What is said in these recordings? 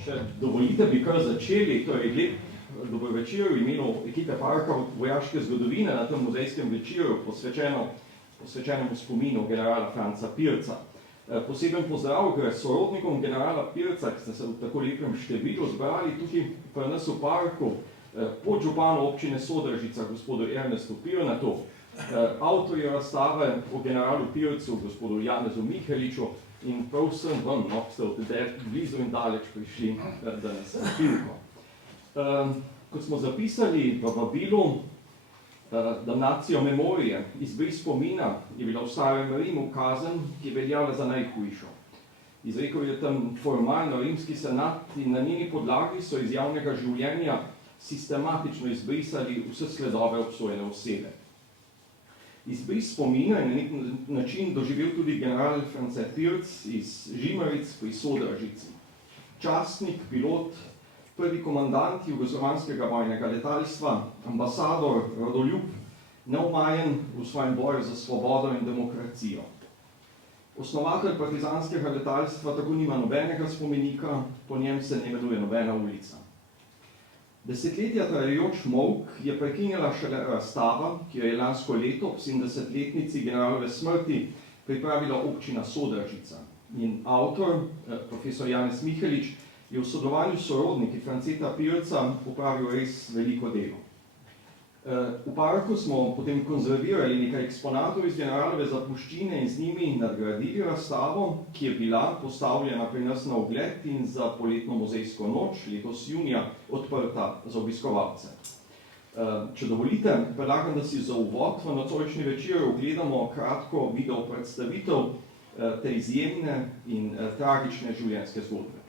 Če dovolite, bi kar začeli, torej lep dober večer v imenu ekipe Parka vojaške zgodovine na tem muzejskem večeru, posvečenemu spominu generala Franca Pirca. Poseben pozdrav gre sorodnikom generala Pirca, ki ste se v tako lepem številu zbrali tudi pri nas v Parku, podžupanu občine Sodražica, gospodu Ernestu Pirnatu, avtorju razstave o generalu Pircu, gospodu Janezu Miheliču, in prav vsem vam, no, ste od blizu in daleč prišli danes na Pirko. Kot smo zapisali v vabilu, damnacijo memorije, izbris spomina, je bila v Starem Rimu kazen, ki je veljala za najhujšo. Izrekel je tam formalno rimski senat in na njeni podlagi so iz javnega življenja sistematično izbrisali vse sledove obsojene osebe. Izbris spomina je na nek način doživel tudi general France Pirc iz Žimaric pri Sodražici. Častnik, pilot, prvi komandant jugoslovanskega vojnega letalstva, ambasador, rodoljub, neomajen v svojem boju za svobodo in demokracijo. Osnovatelj partizanskega letalstva tako nima nobenega spomenika, po njem se ne imenuje nobena ulica. Desetletja trajajoč molk je prekinjala šele razstava, ki jo je lansko leto ob 70-letnici generalove smrti pripravila občina Sodražica. In avtor, profesor Janez Mihelič, je v sodelovanju s sorodniki Franceta Pirca opravil res veliko delo. V Parku smo potem konzervirali nekaj eksponatov iz generalove zapuščine in z njimi nadgradili razstavo, ki je bila postavljena pri nas na ogled in za poletno muzejsko noč, letos junija, odprta za obiskovalce. Če dovolite, predlagam, da si za uvod v nocojšnji večer ogledamo kratko video predstavitev te izjemne in tragične življenjske zgodbe.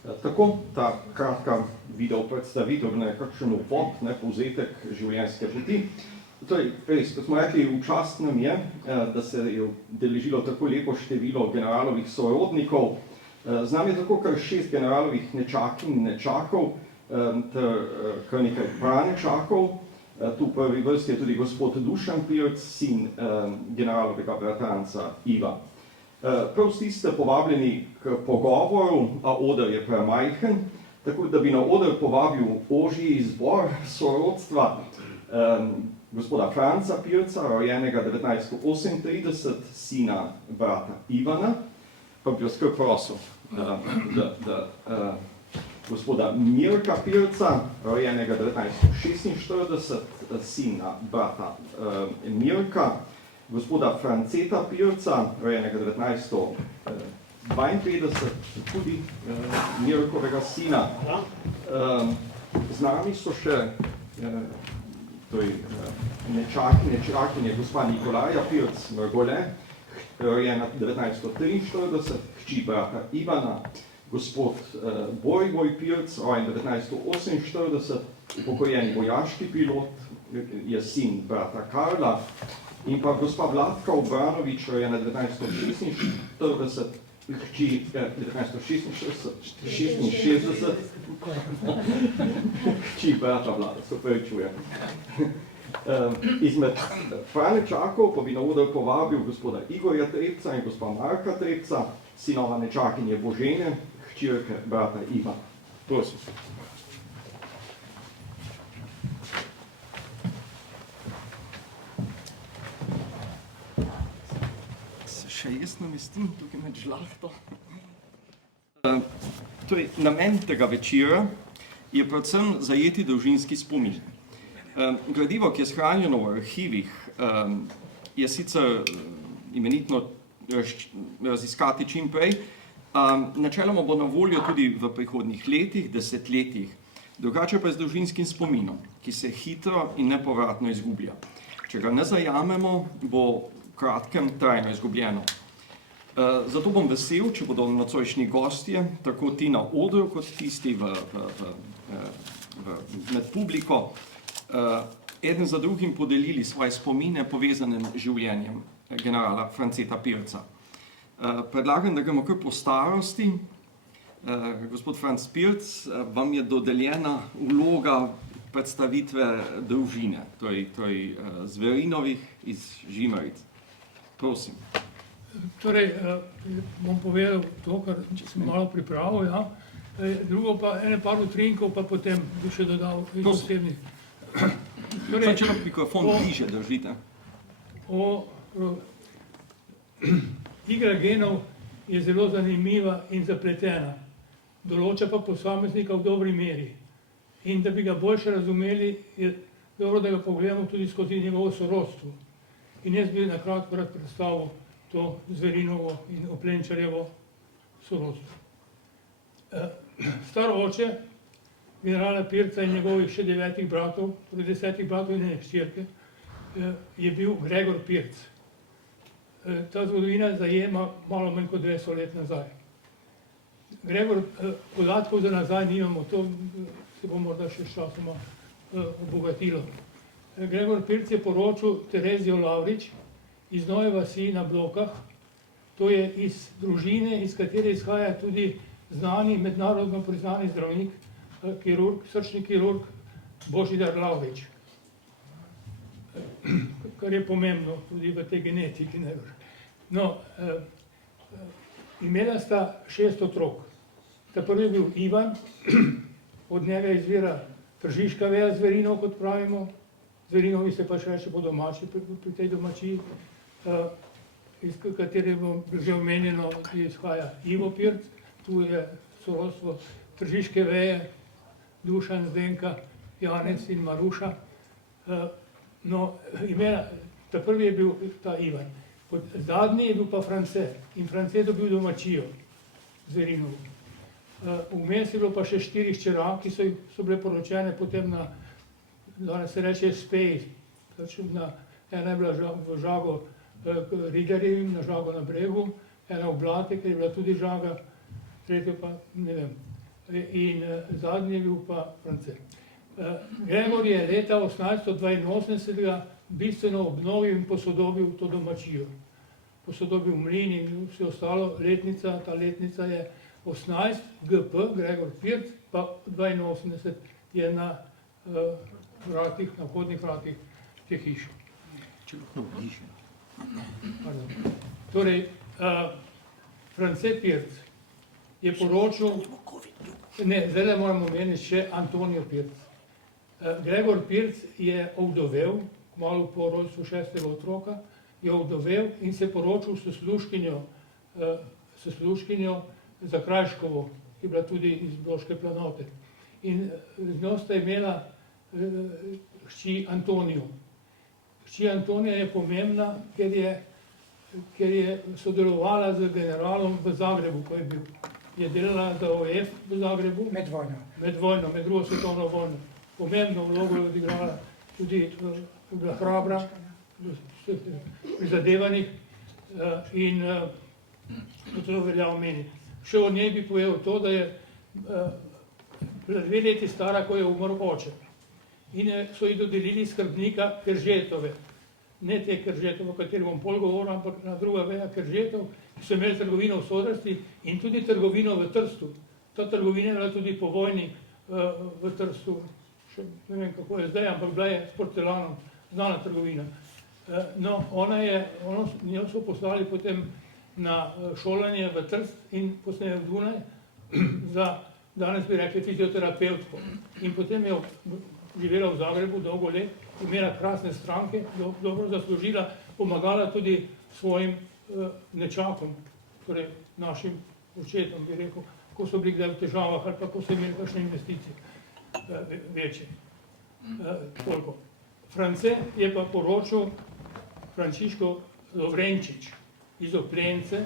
Tako, ta kratka video predstavitev, nekakšen uvod, povzetek življenjske poti. Torej, res, kot smo rekli, v čast nam je, da se je udeležilo tako lepo število generalovih sorodnikov. Z nami je tako kar 6 generalovih nečakinj in nečakov, ter kar nekaj pranečakov. Tu v prvi vrsti je tudi gospod Dušan Pirc, sin generalovega bratranca Iva. Prav vsi ste povabljeni k pogovoru, a oder je premajhen, tako da bi na oder povabil ožji izbor sorodstva gospoda Franca Pirca, rojenega 1938, sina brata Ivana, pa bi vas kar prosil, da gospoda Mirka Pirca, rojenega 1946, sina brata Mirka, gospoda Franceta Pirca, rojenega 1952, tudi Mirkovega sina. Z nami so še nečakinje gospa Nikolaja Pirc Mrgole, rojena 1943, hči brata Ivana, gospod Bojvoj Pirc, rojen 1948, upokojeni vojaški pilot, je sin brata Karla, in pa gospa Vladka Obranovič, rojena 1946, hči 1966, hči brata Vlada, se opravičujem. Izmed pranečakov pa bi na oder povabil gospoda Igorja Trebca in gospa Marka Trebca, sinova nečakinje Božene, hčerke brata Iva. Prosim. Še jaz namestim tukaj med žlahto. Namen tega večera je predvsem zajeti družinski spomin. Gradivo, ki je shranjeno v arhivih, je sicer imenitno raziskati čim prej, načeloma bo na voljo tudi v prihodnjih letih, desetletjih, drugače pa je z družinskim spominom, ki se hitro in nepovratno izgublja. Če ga ne zajamemo, bo kratkem trajno izgubljeno. Zato bom vesel, če bodo nocojšnji gostje, tako ti na odru, kot tisti med publiko, eden za drugim podelili svoje spomine povezane z življenjem generala Franceta Pirca. Predlagam, da gremo kar po starosti. Gospod Franc Pirc, vam je dodeljena vloga predstavitve družine, torej Zverinovih iz Žimaric. Prosim. Torej, bom povedal to, kar sem malo pripravil, ja. Drugo pa, par utrinkov, pa potem bi še dodal posebnih. Torej, če mikrofon bliže držite. Igra genov je zelo zanimiva in zapletena. Določa pa posameznika v dobri meri. In da bi ga boljše razumeli, je dobro, da ga pogledamo tudi skozi njegovo sorodstvo. In jaz bi na kratko rad predstavil to Zverinovo in Oplenčarjevo sorodstvo. Star oče generala Pirca in njegovih še 9 bratov, torej 10 bratov in 1 hčerke, je bil Gregor Pirc. Ta zgodovina zajema malo manj kot 200 let nazaj. Gregor, podatkov za nazaj nimamo, to se bo morda še s časoma obogatilo. Gregor Pirc je poročil Terezijo Lavrič iz Nove vasi na Blokah. To je iz družine, iz katere izhaja tudi znani, mednarodno priznani zdravnik, kirurg, srčni kirurg Božidar Lavrič. Kar je pomembno tudi v tej genetiki. No, imela sta 6 otrok. Ta prvi je bil Ivan, od njega izvira tržiška veja Zverinov, kot pravimo. Zverinovi se pač reče po domači, pri tej domačiji, iz katere bo že omenjeno, izhaja Ivo Pirc, tu je sorodstvo tržiške veje, Dušan, Zdenka, Janez in Maruša. No, ta prvi je bil ta Ivan. Zadnji je bil pa France in France je dobil domačijo Zverinovo. Vmes je bilo pa še 4 hčera, ki so bile poročene potem na, danes se reče Spej, ena je bila v Žago Rigarjevim, na Žago na Bregu, ena v Blate, ker je bila tudi Žaga, tretja pa ne vem. in zadnji je bil pa France. Gregor je leta 1882 bistveno obnovil in posodobil to domačijo. Posodobil mlin in vse ostalo, ta letnica je 18, GP, Gregor Pirc, pa 82 je na vratih, na vhodnih vratih te hiše. Torej, France Pirc je poročil, zdaj moramo omeniti še Antonijo Pirc. Gregor Pirc je ovdovel, kmalu po rojstvu 6. otroka, je ovdovel in se poročil s služkinjo Zakrajškovo, ki je bila tudi iz Bloške planote. In z njo sta imela hči Antonijo. Hči Antonija je pomembna, ker je sodelovala z generalom v Zagrebu, ko je bil. Je delala za OF v Zagrebu. Med vojno, med drugo svetovno vojno. Pomembno vlogo je odigrala, tudi bila hrabra v prizadevanjih in to velja omeniti. Še o njej bi povedal to, da je bila 2 leti stara, ko je umrl oče. In so ji dodelili skrbnika Keržetove. Ne te Keržetove, o kateri bom pol govoril, ampak na druga veja Keržetov, ki so imeli trgovino v Sodrasti in tudi trgovino v Trstu. Ta trgovina je bila tudi po vojni v Trstu, še ne vem kako je zdaj, ampak bila je s porcelanom, znana trgovina. No, njo so poslali potem na šolanje v Trst in posneje v Dunaj za, danes bi rekli, fizioterapevtko. In potem je živela v Zagrebu dolgo let, imela krasne stranke, dobro zaslužila, pomagala tudi svojim nečakom, torej našim očetom, bi rekel, ko so bili kdaj v težavah ali pa ko so imeli kakšne investicije večje. Toliko. France je pa poročil Frančiško Lovrenčič iz Oplence,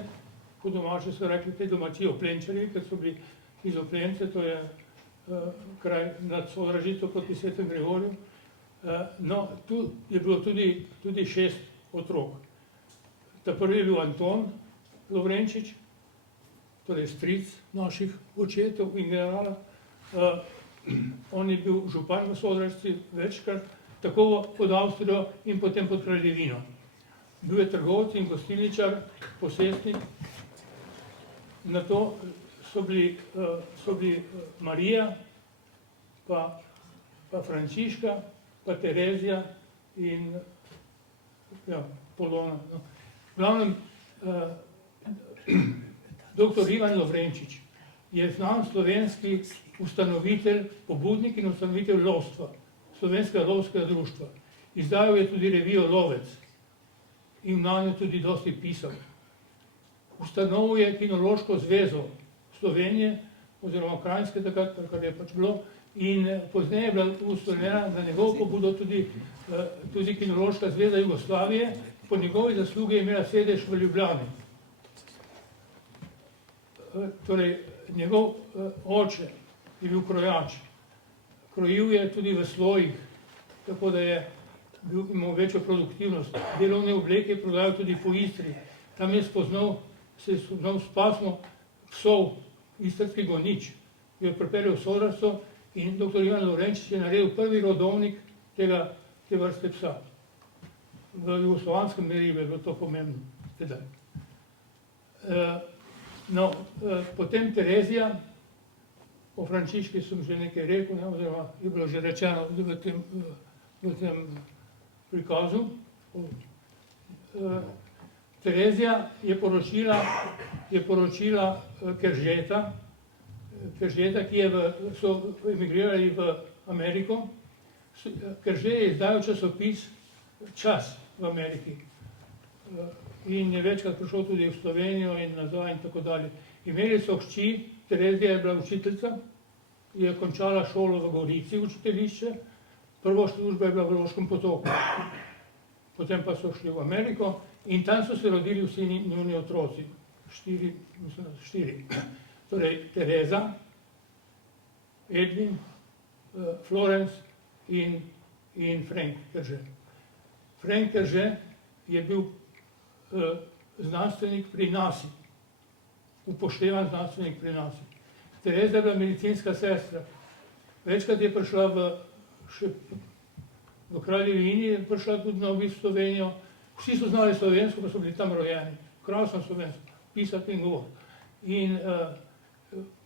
po domače so rekli te domačije Oplenčarji, ker so bili iz Oplence, to je kraj nad Sodražico proti Svetem Gregorju. No, tu je bilo tudi 6 otrok. Ta prvi je bil Anton Lovrenčič, torej stric naših očetov in generala. On je bil župan v Sodražici večkrat, tako pod Avstrijo in potem pod Kraljevino. Bil je trgovec in gostilničar, posestnik. Na to so bili Marija, pa Frančiška, pa Terezija in Polona. V glavnem, dr. Ivan Lovrenčič je znan slovenski ustanovitelj, pobudnik in ustanovitelj lovstva, Slovenskega lovskega društva. Izdajal je tudi revijo Lovec in na njo tudi dosti pisal. Ustanovil je Kinološko zvezo Slovenije, oziroma Kranjske takrat, kar je pač bilo, in pozneje je bila ustanovljena na njegovo pobudo tudi Kinološka zveza Jugoslavije, po njegovi zaslugi je imela sedež v Ljubljani. Torej, njegov oče je bil krojač. Krojil je tudi v slojih, tako da je imel večjo produktivnost. Delovne obleke je prodajal tudi po Istri. Tam je se je spoznal s pasmo psov, istrski gonič. Je pripeljal v Sodražico in dr. Ivan Lovrenčič je naredil prvi rodovnik te vrste psa. V jugoslovanskem merilu je bilo to pomembno. No, potem Terezija, o Frančiški sem že nekaj rekel, oziroma je bilo že rečeno v tem prikazu. Terezija je poročila Keržeta, ki so emigrirali v Ameriko. Kerže je izdajal časopis Čas v Ameriki in je večkrat prišel tudi v Slovenijo in nazaj in tako dalje. Imeli so hči, Terezija je bila učiteljica, je končala šolo v Gorici, učiteljišče, prvo služba je bila v Loškem potoku. Potem pa so šli v Ameriko in tam so se rodili vsi njuni otroci. 4. Torej Tereza, Edwin, Florence in Frank Kerže. Frank Kerže je bil znanstvenik pri NASA, upoštevan znanstvenik pri NASA. Tereza je bila medicinska sestra. Večkrat je prišla v Kraljevini, je prišla tudi na obisk v Slovenijo. Vsi so znali slovensko, pa so bili tam rojeni. Krasno slovensko, pisati in govoriti. In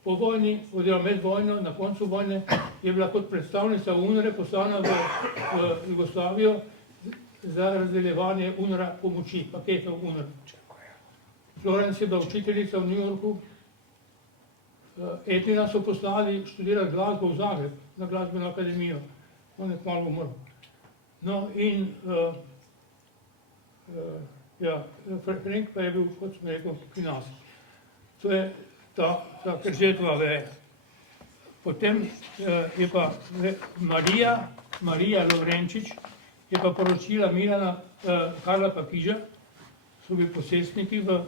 po vojni, oziroma med vojno, na koncu vojne, je bila kot predstavnica UNRE poslana v Jugoslavijo za razdeljevanje UNRA pomoči, paketov UNRA. Florence je bila učiteljica v New Yorku. Edina so poslali študirati glasbo v Zagreb, na glasbeno akademijo. On je kmalu umrl. No in Frank pa je bil, kot sem rekel, pri nas. To je ta Kržetova veja. Potem je pa Marija Lovrenčič, je pa poročila Milana Karla Pakiža, so bili posestniki v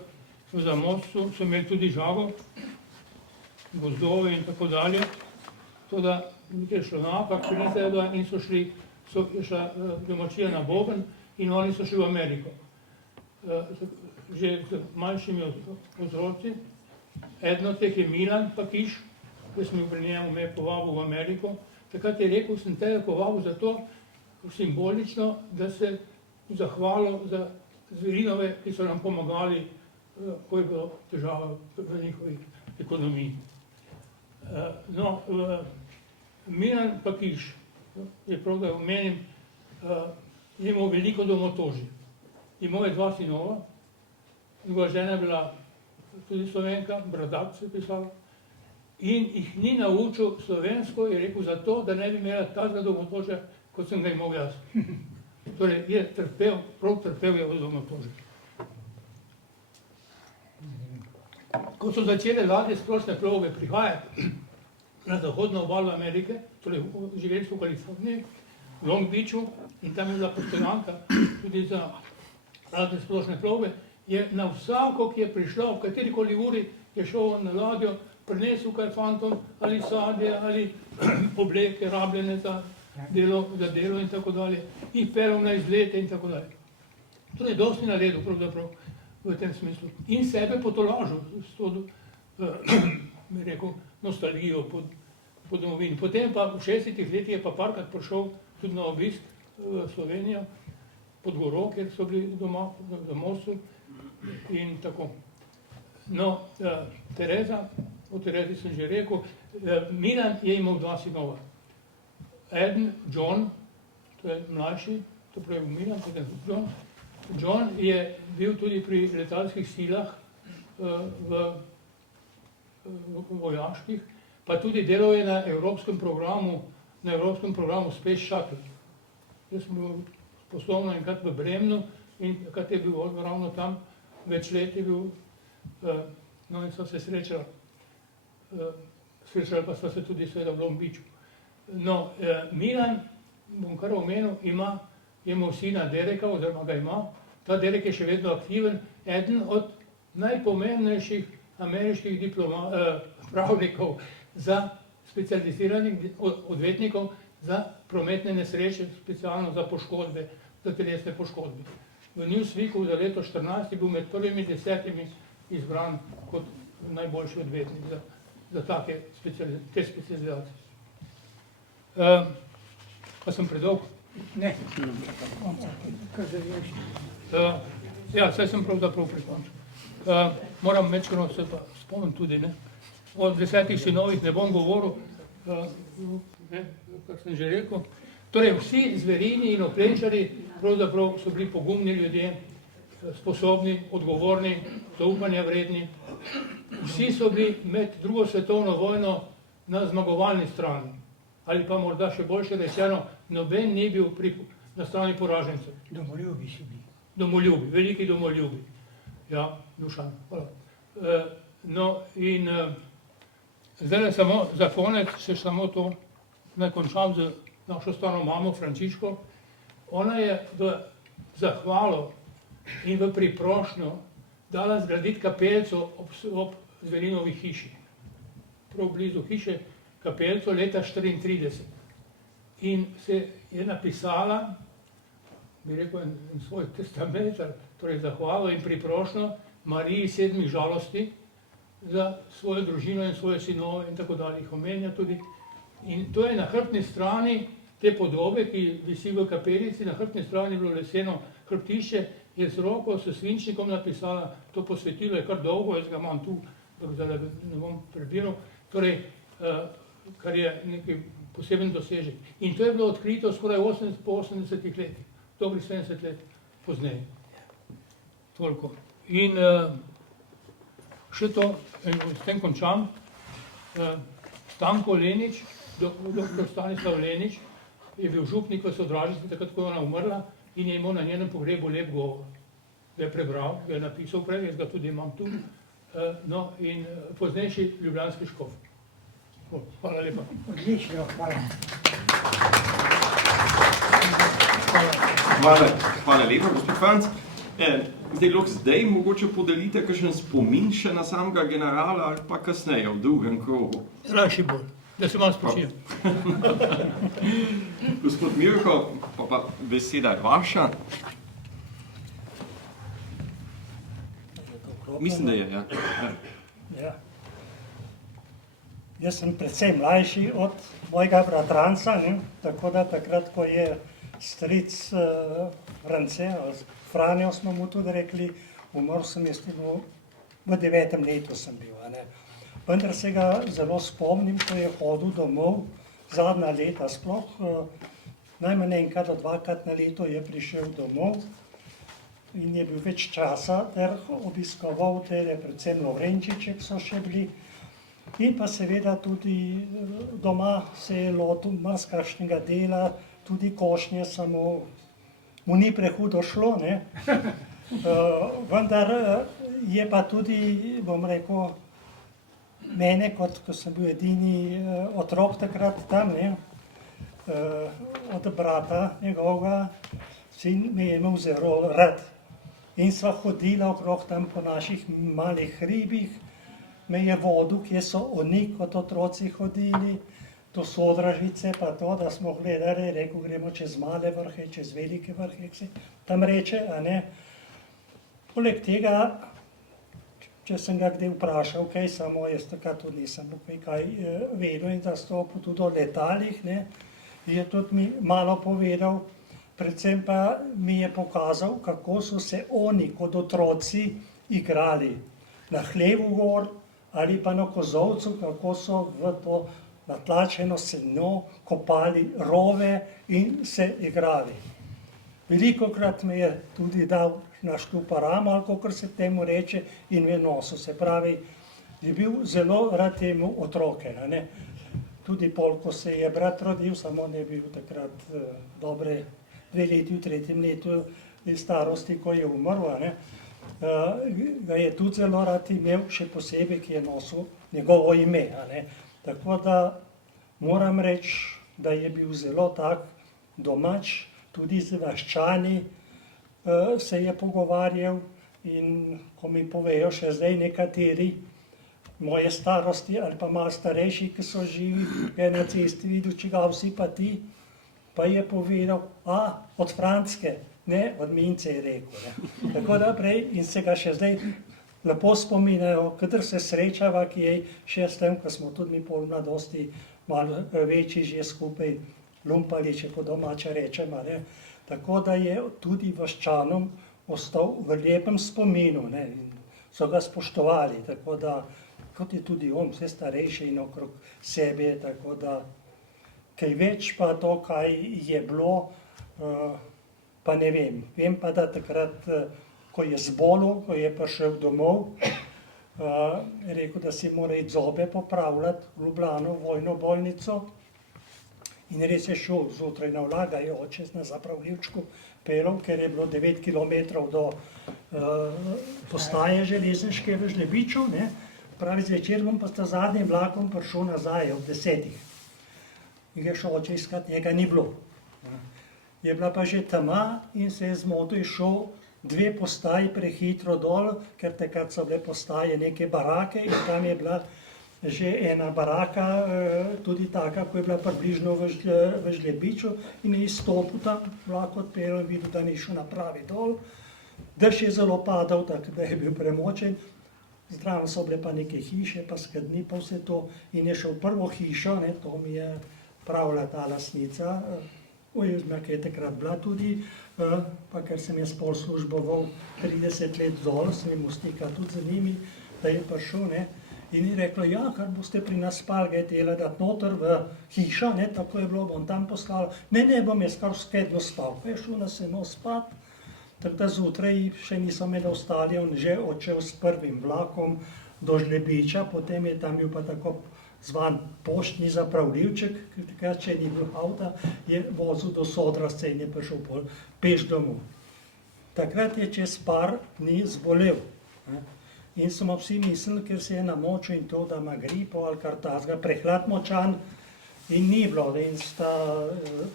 Zamostu, so imeli tudi žago, gozdove in tako dalje. To, da je šlo napak, in je šla domačija na Boben in oni so šli v Ameriko. Že z manjšimi otroci. Eden od teh je Milan Pakiž, ki sem pri njemu me povabil v Ameriko. Takrat je rekel, sem tega povabil zato simbolično, da se zahvalo za zverinove, ki so nam pomagali, ko je bilo težava v njihovi ekonomiji. No, Milan Pakiž, je prav, da omenim, je imel veliko domotožij. Imel je 2 sinova, njegova žena je bila tudi Slovenka, Bradak se je pisala, in jih ni naučil slovensko, je rekel, zato, da ne bi imela takega domotožja, kot sem ga imel jaz. Torej, je trpel, prav trpel je v domotožju. Ko so začele ladje splošne plovbe prihajati na zahodno obalo Amerike, torej živeli so v Kaliforniji, v Long Beachu, in tam je bila postojanka tudi za ladje splošne plovbe, je na vsako, ki je prišla, v katerikoli uri, je šel na ladjo, prinesel kaj fantom, ali sadje, ali obleke, rabljene za delo in tako dalje, jih pelal na izlete in tako dalje. Torej, dosti naredil, pravzaprav, v tem smislu. In sebe potolažil s to, bi rekel, nostalgijo po domovini. Potem pa v 60 letih je pa parkrat prišel tudi na obisk v Slovenijo, pod Goro, kjer so bili doma, v Mostu in tako. No, Tereza, o Terezi sem že rekel, Milan je imel 2 sinova. Eden, John, to je mlajši, to pravi Milan, potem John. John je bil tudi pri letalskih silah vojaških, pa tudi delal je na evropskem programu Space Shuttle. Jaz sem bil poslovno enkrat v Bremnu in takrat je bil ravno tam, več let je bil, no in so se srečali pa so se tudi seveda v Long Beachu. No, Milan, bom kar omenil, je imel sina Dereka, oziroma ga ima. Ta Derek je še vedno aktiven, eden od najpomembnejših ameriških pravnikov za specializiranih odvetnikov za prometne nesreče, specialno za poškodbe, za telesne poškodbe. V Newsweeku za leto 2014 je bil med prvimi 10 izbran kot najboljši odvetnik za te specializacije. Pa sem predolg? Ne. Ja, saj sem pravzaprav prikončil. Moram mečkano se pa spomnim tudi, ne. O 10 sinovih ne bom govoril, kar sem že rekel. Torej, vsi zverini in oplenčari pravzaprav so bili pogumni ljudje, sposobni, odgovorni, zaupanja vredni. Vsi so bili med 2. svetovno vojno na zmagovalni strani. Ali pa morda še boljše rečeno, noben ni bil na strani poražencev. Domoljubi si bili. Domoljubi, veliki domoljubi. Ja, Dušan, hvala. No in zdaj samo za konec, še samo to, naj končam z našo staro mamo Frančiško. Ona je v zahvalo in v priprošnjo dala zgraditi kapelico ob Zverinovi hiši. Prav blizu hiše kapelico leta 1934. In se je napisala, bi rekel, en svoj testament, torej zahvalo in priprošnjo Mariji 7 žalosti, za svojo družino in svoje sinove in tako dalje, jih omenja tudi. In to je na hrbtni strani te podobe, ki visi v kapelici, na hrbtni strani je bilo leseno hrbtišče, je z roko s svinčnikom napisala, to posvetilo je kar dolgo, jaz ga imam tu, da ne bom prebiral, torej, kar je nekaj poseben dosežek. In to je bilo odkrito skoraj po 80 letih, dobrih 70 let pozneje. Toliko. In še to, s tem končam, Stanko Lenič, dr. Stanislav Lenič, je bil župnik v Sodražici, takrat, ko je ona umrla, in je imel na njenem pogrebu lep govor. Ga je prebral, ga je napisal prej, jaz ga tudi imam tu, no, in poznejši ljubljanski škof. Hvala lepa. Odlično, hvala. Hvala lepa, gospod Franc. Zdaj, lahko zdaj mogoče podelite kakšen spomin še na samega generala ali pa kasneje, v drugem krogu. Rajši bolj, da se malo spočijem. Gospod Mirko, pa beseda je vaša. Mislim, da je, ja. Ja. Jaz sem precej mlajši od mojega bratranca, ne? Tako da takrat, ko je stric France, Franjo smo mu tudi rekli, umrl sem jaz v 9. letu sem bil. Ne? Vendar se ga zelo spomnim, ko je hodil domov, zadnja leta sploh, najmanj enkrat do dvakrat na leto je prišel domov in je bil več časa ter obiskoval tere, predvsem Lovrenčiče, ki so še bili. In pa seveda tudi doma se je lotil marsikakšnega dela, tudi košnje, samo mu ni prehudo šlo, ne. Vendar je pa tudi, bom rekel, mene, ko sem bil edini otrok takrat tam, ne, od brata njegovega, sin me je imel zelo rad. In sva hodila okrog tam po naših malih hribih, me je vodil, kje so oni kot otroci hodili, do Sodražice pa to, da smo gledali, rekel, gremo čez male vrhe, čez velike vrhe, se tam reče, a ne. Poleg tega, če sem ga kdaj vprašal, kaj samo jaz takrat tudi nisem kaj vedel in da stopil tudi o letalih, ne, je tudi mi malo povedal, predvsem pa mi je pokazal, kako so se oni kot otroci igrali na hlevu gor ali pa na kozolcu, kako so v to natlačeno seno kopali rove in se igrali. Velikokrat me je tudi dal na štuparamo, ali kakor se temu reče, in me nosil. Se pravi, je bil zelo rad temu otroke. Ne? Tudi pol, ko se je brat rodil, samo ne bil takrat dobre 2 leti, v 3. letu starosti, ko je umrl, ne? Ga je tudi zelo rad imel, še posebej, ki je nosil njegovo ime. Ne? Tako da moram reči, da je bil zelo tak domač, tudi z vaščani se je pogovarjal in ko mi povejo še zdaj nekateri moje starosti ali pa malo starejši, ki so živi, je na cesti videl, čigav si pa ti, pa je povedal, od Franske, ne, od Mince je rekel. Ne. Tako naprej in se ga še zdaj lepo spominajo, kadar se srečava, ki je še s tem, ko smo tudi mi pol mladosti malo večji že skupaj lumpali, če po domače rečemo. Ne. Tako da je tudi vaščanom ostal v lepem spominu, ne, in so ga spoštovali, tako da, kot je tudi on, vse starejši in okrog sebe, tako da, kaj več pa to, kaj je bilo, pa ne vem. Vem pa, da takrat, ko je zbolel, ko je prišel domov, je rekel, da si mora iti zobe popravljati v Ljubljano, vojno bolnico. In res je šel zjutraj na vlaga, je oče na zapravljivčku pelal, ker je bilo 9 kilometrov do postaje železniške v Žlebiču, ne. Pravi, zvečer bom pa s zadnjim vlakom prišel nazaj ob 10. In je šel oče iskat, njega ni bilo. Je bila pa že tema in se je zmotil, je šel 2 postaji prehitro dol, ker takrat so bile postaje neke barake in tam je bila že ena baraka, tudi taka, ko je bila približno v Žlebiču in je izstopil tam, vlak odpeljal in videl, da ni šel na pravi dol. Dež je zelo padal, tako da je bil premočen. zraven so bile pa neke hiše, pa skrbni, pa vse to. In je šel v prvo hišo, ne, to mi je pravila ta lasnica, oziroma ki je takrat bila tudi, pa ker sem jaz pol služboval 30 let dol, sem imel stika tudi z njimi, da je prišel, ne, in je rekla, ja, kar boste pri nas spali, gajte jela dati noter v hišo, ne, tako je bilo, bom tam poslala, ne, bom jaz kar skedno spal, pa je šel na seno spat, tako da zjutraj še niso imeli ostali, on že odšel s prvim vlakom do Žlebiča, potem je tam bil pa tako zvan poštni zapravljivček, ker če ni bil avta, je vozil do Sodrazce in je prišel peš domov. Takrat je čez par dni zbolel. Ne? In smo vsi mislili, ker se je namočil in to, da ima gripo ali kar tazga, prehlad močan in ni bilo. In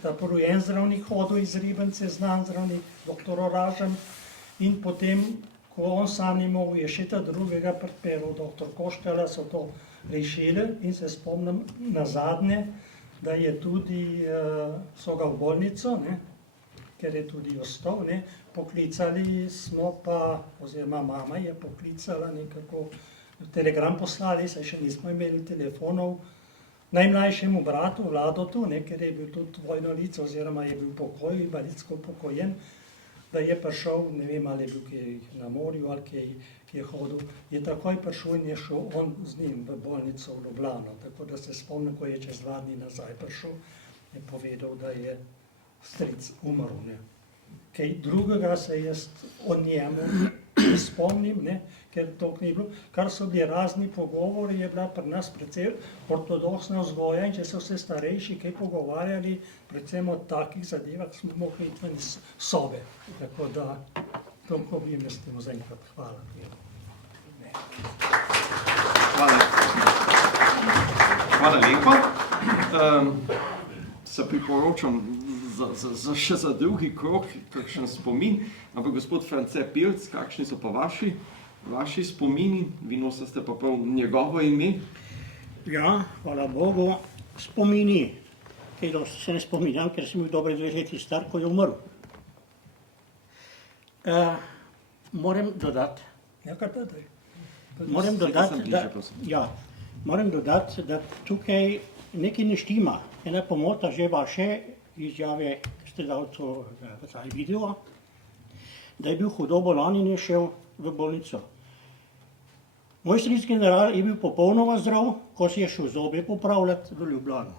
ta prvi en zdravnik hodil iz Ribnice, znan zdravnik, doktor Oražem, in potem, ko on sam ni mogel, je še ta drugega pripeljal, doktor Koštela, so to rešili in se spomnim na zadnje, da je tudi, so ga v bolnico, ne, ker je tudi ostal, ne, poklicali smo pa, oziroma mama je poklicala nekako, telegram poslali, saj še nismo imeli telefonov, najmlajšemu bratu Vladotu, ne, ker je bil tudi vojnolic, oziroma je bil pokoj, invalidsko upokojen, da je prišel, ne vem, ali je bil kje na morju ali kje je hodil, je takoj prišel in je šel on z njim v bolnico v Ljubljano, tako da se spomnim, ko je čez 2 dni nazaj prišel, je povedal, da je stric umrl, ne. Kaj drugega se jaz o njemu ne spomnim, ne, ker toliko ni bilo. Kar so bili razni pogovori, je bila pri nas precej ortodoksna vzgoja in če so se starejši kaj pogovarjali, predvsem o takih zadevah, smo mogli iti ven iz sobe. Tako da, toliko bi jim s tem zaenkrat. Hvala. Hvala lepa. Se priporočam še za drugi krog, kakšen spomin, ampak gospod France Pirc, kakšni so pa vaši spomini, vi nosite pa prav njegovo ime? Ja, hvala Bogu, spomini, kaj dosti se ne spominjam, ker sem bil dobre 2 leti star, ko je umrl. Moram dodati, Ja, kar dodaj. moram dodati, da tukaj nekaj ne štima, ena pomota že vaše izjave, ki ste dali to v video, da je bil hudo bolan in je šel v bolnico. Moj stric general je bil popolnoma zdrav, ko si je šel zobe popravljati v Ljubljano.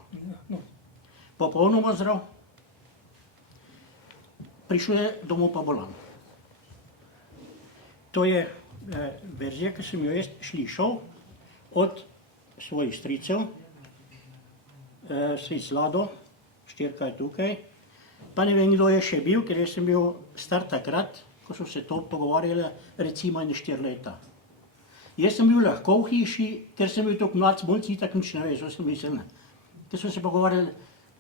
No, Popolnoma zdrav. Prišel je domov pa bolan. To je verzija, ki sem jo jaz slišal od svojih stricev, stric Lado, štirka je tukaj, pa ne vem, kdo je še bil, ker jaz sem bil star takrat, ko so se to pogovarjali, recimo 4 leta. Jaz sem bil lahko v hiši, ker sem bil tako mlad, mulci tako nič ne ve, so sem mislil. Ker so se pogovarjali,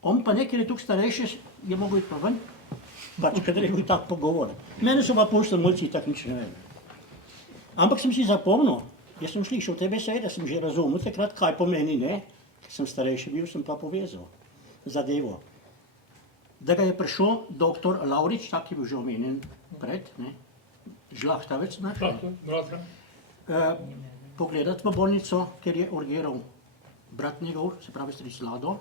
on pa ne, ker je tukaj starejši, je mogel iti pa ven, pač kadar je bil tak pogovor. Mene so pa pustili, mulci tako nič ne ve. Ampak sem si zapomnil, jaz sem slišal te besede, sem že razumel takrat, kaj pomeni, ne, ker sem starejši bil, sem pa povezal zadevo. Da ga je prišel doktor Lavrič, tak je bil že omenjen pred, ne, žlahtavec naš, pogledati v bolnico, ker je urgiral brat njegov, se pravi stric Lado.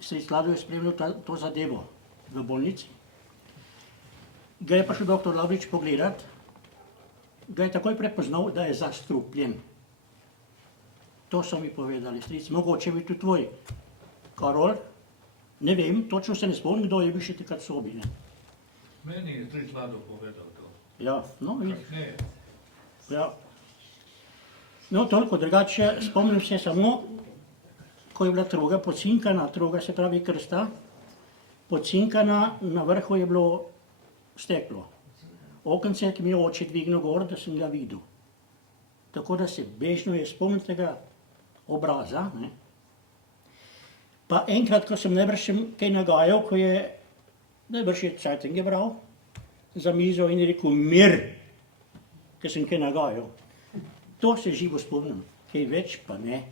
Stric Lado je spremljal to zadevo v bolnici. Ga je prišel doktor Lavrič pogledati, ga je takoj prepoznal, da je zastrupljen. To so mi povedali, stric, mogoče bi tudi tvoj Karol, ne vem, točno se ne spomnim, kdo je bil še takrat v sobi. Ne. Meni je stric Lado povedal to. Ja, no, vidiš. Kasneje. Ja. No, toliko, drugače, spomnim se samo, ko je bila truga pocinkana, truga se pravi krsta, pocinkana, na vrhu je bilo steklo. Okence, ki mi je oče dvignil gor, da sem ga videl. Tako da se bežno je spomnil tega obraza, ne. Pa enkrat, ko sem najbrž kaj nagajal, ko je najbrž je cajtenge bral za mizo in je rekel mir, ker sem kaj nagajal. To se živo spomnim, kaj več pa ne.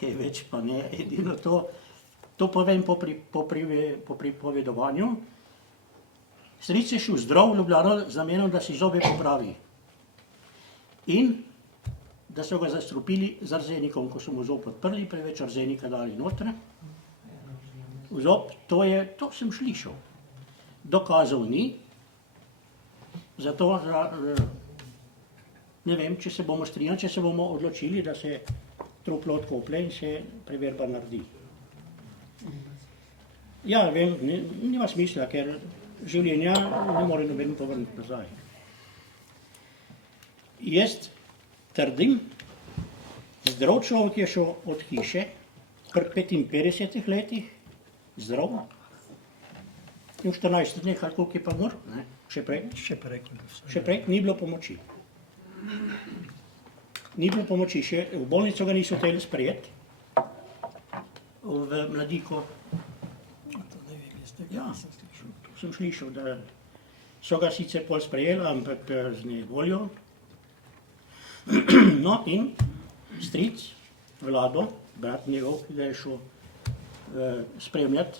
Kaj več pa ne, edino to povem po pripovedovanju. Stric je šel zdrav v Ljubljano z namenom, da si zobe popravi. in da so ga zastrupili z arzenikom, ko so mu zob odprli, preveč arzenika dali noter. V zob, to sem slišal. Dokazov ni, zato ne vem, če se bomo strinjali, če se bomo odločili, da se truplo odkoplje in se preverba naredi. Ja, vem, nima smisla, ker življenja ne more noben povrniti nazaj. Jaz trdim, zdrav človek je šel od hiše pri 55 letih, zdrav, in v 14 dneh, ali koliko je pa mor, še prej, ni bilo pomoči. Ni bilo pomoči, še v bolnico ga niso hoteli sprejeti, v Mladiko. Ja, sem slišal, da so ga sicer pol sprejeli, ampak z nevoljo. No in stric, Vlado, brat njegov, ki ga je šel spremljati,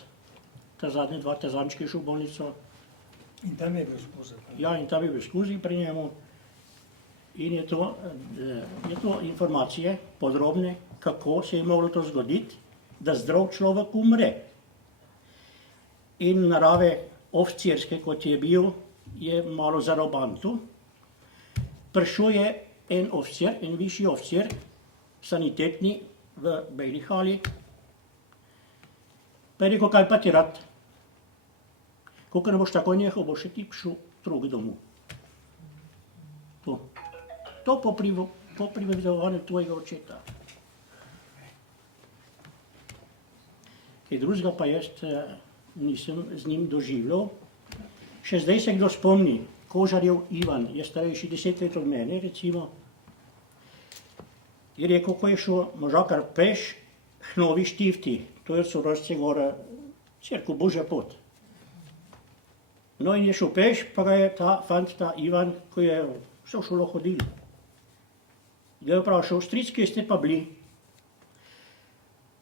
ta zadnje 2 tezančke je šel v bolnico. In tam je bil skozi. Ja, in tam je bil skozi pri njemu. In je to informacije podrobne, kako se je moglo to zgoditi, da zdrav človek umre. In narave oficirske, kot je bil, je malo zaroban tu. Prišel je en oficir, en višji oficir, sanitetni v Bejli hali. Pa je rekel, kaj pa ti rad? Ko ne boš takoj nehal, boš še ti šel drug domov. To po privezovanju tvojega očeta. Kaj drugega pa jaz nisem z njim doživljal. Še zdaj se kdo spomni, Kožarjev Ivan je starejši 10 let od mene, recimo, je rekel, ko je šel možakar peš k Novi Štifti, to je sorodce gora, cerkev Božja pot. No in je šel peš, pa ga je ta fant, ta Ivan, ko je vse v šolo hodil. Ga je vprašal, stric, kje ste pa bili?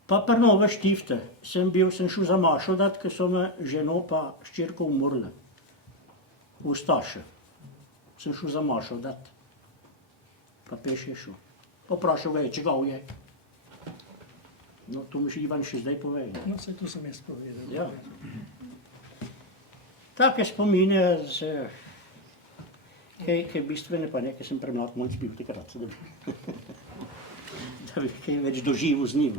Pa pri Nove Štifte sem šel za mašo dat, ker so me ženo pa ščerko umrle. V Staše. Sem šel za mašo dat. Pa peš je šel. Poprašal ga je, čigav je. No, to mi še Ivan še zdaj pove. No, vse to sem jaz povedal. Ja. Take spomine kaj bistvene pa ne, ker sem premlad monc bil takrat, da bi kaj več doživel z njim.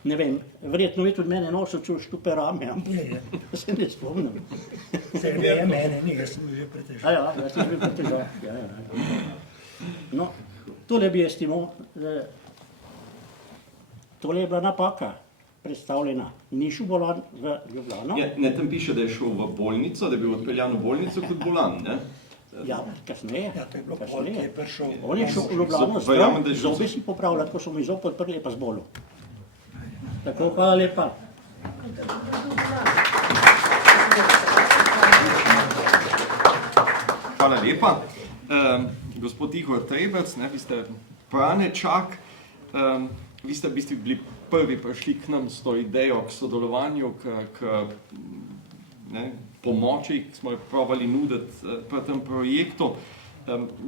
Ne vem, verjetno je tudi mene nosil štupe rame, ampak se ne spomnim. Se ne je mene, ni, jaz sem bil že pretežak. Ja, jaz sem bil pretežak. No, tole bi jaz imel, tole je bila napaka predstavljena. Ni šel bolan v Ljubljano. Ja, ne, tam piše, da je šel v bolnico, da je bil odpeljan v bolnico kot bolan, ne? Ja, kasneje. Ja, to je bilo pol, ki je prišel. On je šel v Ljubljano, zobe si popravljati, ko so mi zob odprli, je pa zbolel. Tako, hvala lepa. Hvala lepa. Gospod Igor Trebec, vi ste pranečak, vi ste v bistvu bili prvi prišli k nam s to idejo, k sodelovanju, k pomoči, ki smo jo probali nuditi pri tem projektu.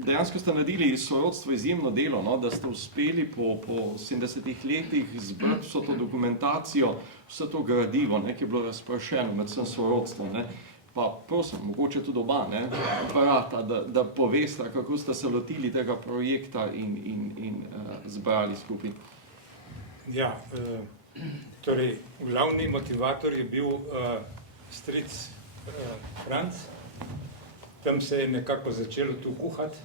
Dejansko ste naredili sorodstvo izjemno delo, da ste uspeli po 70 letih zbrati vso to dokumentacijo, vse to gradivo, ki je bilo razpršeno med vsem sorodstvom. Pa prosim, mogoče tudi oba aparata, da povesta, kako ste se lotili tega projekta in zbrali skupaj. Ja, torej glavni motivator je bil stric Franc. Tam se je nekako začelo tu kuhati.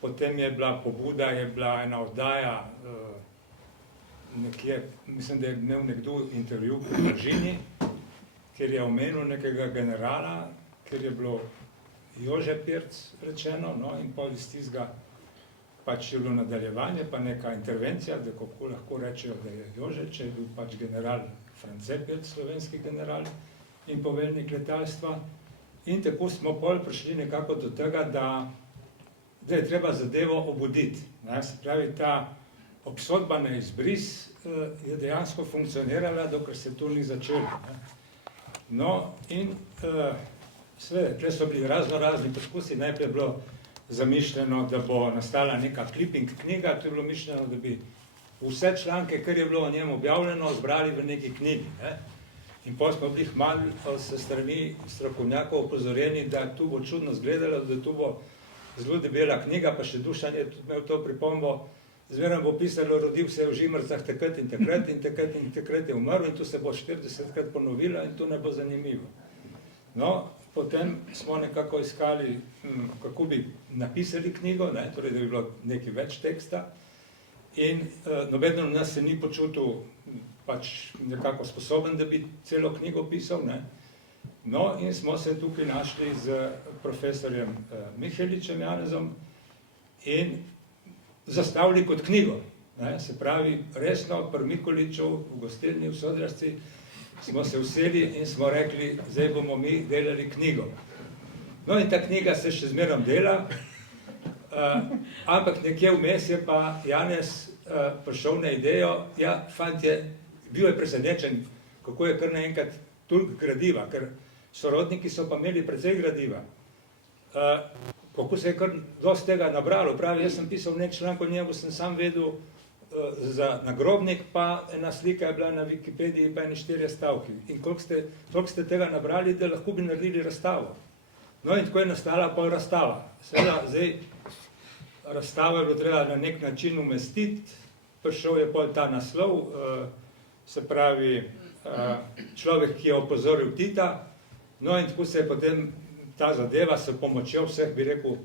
Potem je bila pobuda, je bila ena oddaja nekje, mislim, da je imel nekdo intervju pri Držini, kjer je omenil nekega generala, kjer je bilo Jože Pirc rečeno, in pol iz tistega pač je bilo nadaljevanje, pa neka intervencija, da kako lahko rečejo, da je Jože, če je bil pač general France Pirc, slovenski general in poveljnik letalstva. In tako smo pol prišli nekako do tega, da je treba zadevo obuditi. Se pravi, ta obsodba na izbris je dejansko funkcionirala, dokler se to ni začelo. No in seveda, tukaj so bili razni poskusi, najprej je bilo zamišljeno, da bo nastala neka clipping knjiga, to je bilo mišljeno, da bi vse članke, kar je bilo o njem objavljeno, zbrali v neki knjigi. Ne? In potem smo bili malo s strani strokovnjakov opozorjeni, da tu bo čudno izgledalo, da tu bo zelo debela knjiga, pa še Dušan je tudi imel to pripombo, zmeraj bo pisalo, rodil se je v Žimrcah takrat in takrat in takrat in takrat je umrl in tu se bo 40krat ponovilo in to ne bo zanimivo. No, potem smo nekako iskali, kako bi napisali knjigo, ne, torej da bi bilo nekaj več teksta in nobeden od nas se ni počutil pač nekako sposoben, da bi celo knjigo pisal, ne. No, in smo se tukaj našli z profesorjem Miheličem Janezom in zastavili kot knjigo. Ne? Se pravi, resno, pri Mikoliču, v gostilni v Sodražci, smo se useli in smo rekli, zdaj bomo mi delali knjigo. No in ta knjiga se še zmerom dela, ampak nekje vmes je pa Janez prišel na idejo, ja, fantje, bil je presenečen, kako je kar naenkrat toliko gradiva, ker sorodniki so pa imeli precej gradiva. Kako se je kar dosti tega nabralo, pravi, jaz sem pisal nek članek o njemu, sem sam vedel za nagrobnik, pa ena slika je bila na Wikipediji, pa eni 4 stavki. In koliko ste tega nabrali, da lahko bi naredili razstavo. No in tako je nastala pol razstava. Seveda, zdaj, razstavo je bilo treba na nek način umestiti, prišel je pol ta naslov, se pravi, človek, ki je opozoril Tita, no in tako se je potem ta zadeva s pomočjo vseh, bi rekel,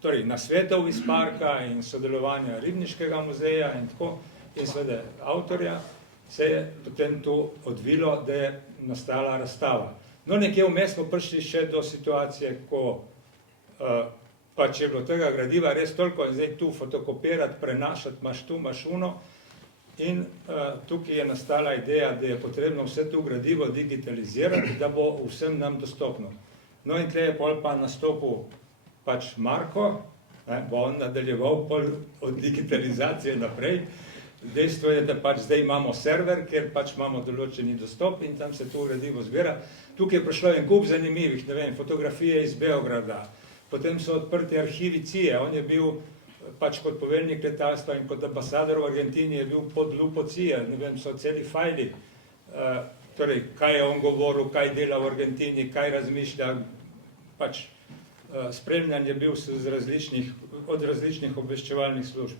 torej nasvetov iz parka in sodelovanja Ribniškega muzeja in tako, in seveda avtorja, se je potem to odvilo, da je nastala razstava. No, nekje vmes smo prišli še do situacije, ko pač je bilo tega gradiva res toliko in zdaj tu fotokopirati, prenašati, imaš tu, imaš uno, in tukaj je nastala ideja, da je potrebno vse to gradivo digitalizirati, da bo vsem nam dostopno. No in tle je pol pa nastopil pač Marko, bo on nadaljeval pol od digitalizacije naprej. Dejstvo je, da pač zdaj imamo server, kjer pač imamo določeni dostop in tam se to gradivo zbira. Tukaj je prišlo en kup zanimivih, ne vem, fotografije iz Beograda, potem so odprti arhivi CIA, on je bil pač kot poveljnik letalstva in kot ambasador v Argentini je bil pod lupo CIA, ne vem, so celi fajli, torej, kaj je on govoril, kaj dela v Argentini, kaj razmišlja, pač spremljan je bil od različnih obveščevalnih služb.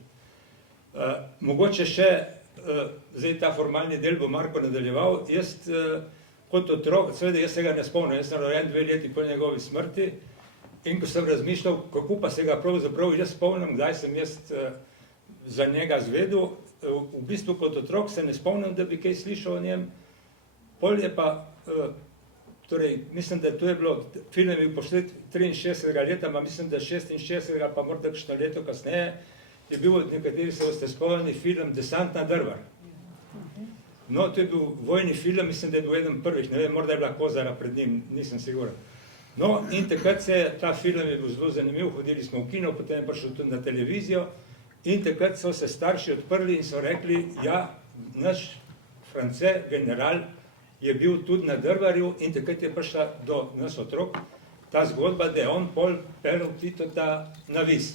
Mogoče še, zdaj ta formalni del bo Marko nadaljeval, jaz kot otrok, seveda jaz se ga ne spomnim, jaz sem rojen 2 leti po njegovi smrti, in ko sem razmišljal, kako pa se ga pravzaprav jaz spomnim, kdaj sem jaz za njega zvedel, v bistvu kot otrok se ne spomnim, da bi kaj slišal o njem. Pol je pa, torej, mislim, da to je bilo, film je bil posnet 63. leta, ma mislim, da 66. pa morda kakšno leto kasneje, je bil od nekaterih se boste spomnili film Desant na Drvar. No, to je bil vojni film, mislim, da je bil eden prvih, ne vem, morda je bila Kozara pred njim, nisem siguren. No, in takrat ta film je bil zelo zanimiv, hodili smo v kino, potem je prišel tudi na televizijo in takrat so se starši odprli in so rekli, ja, naš France, general, je bil tudi na Drvarju in takrat je prišla do nas otrok ta zgodba, da je on pol pelil Titota na vis.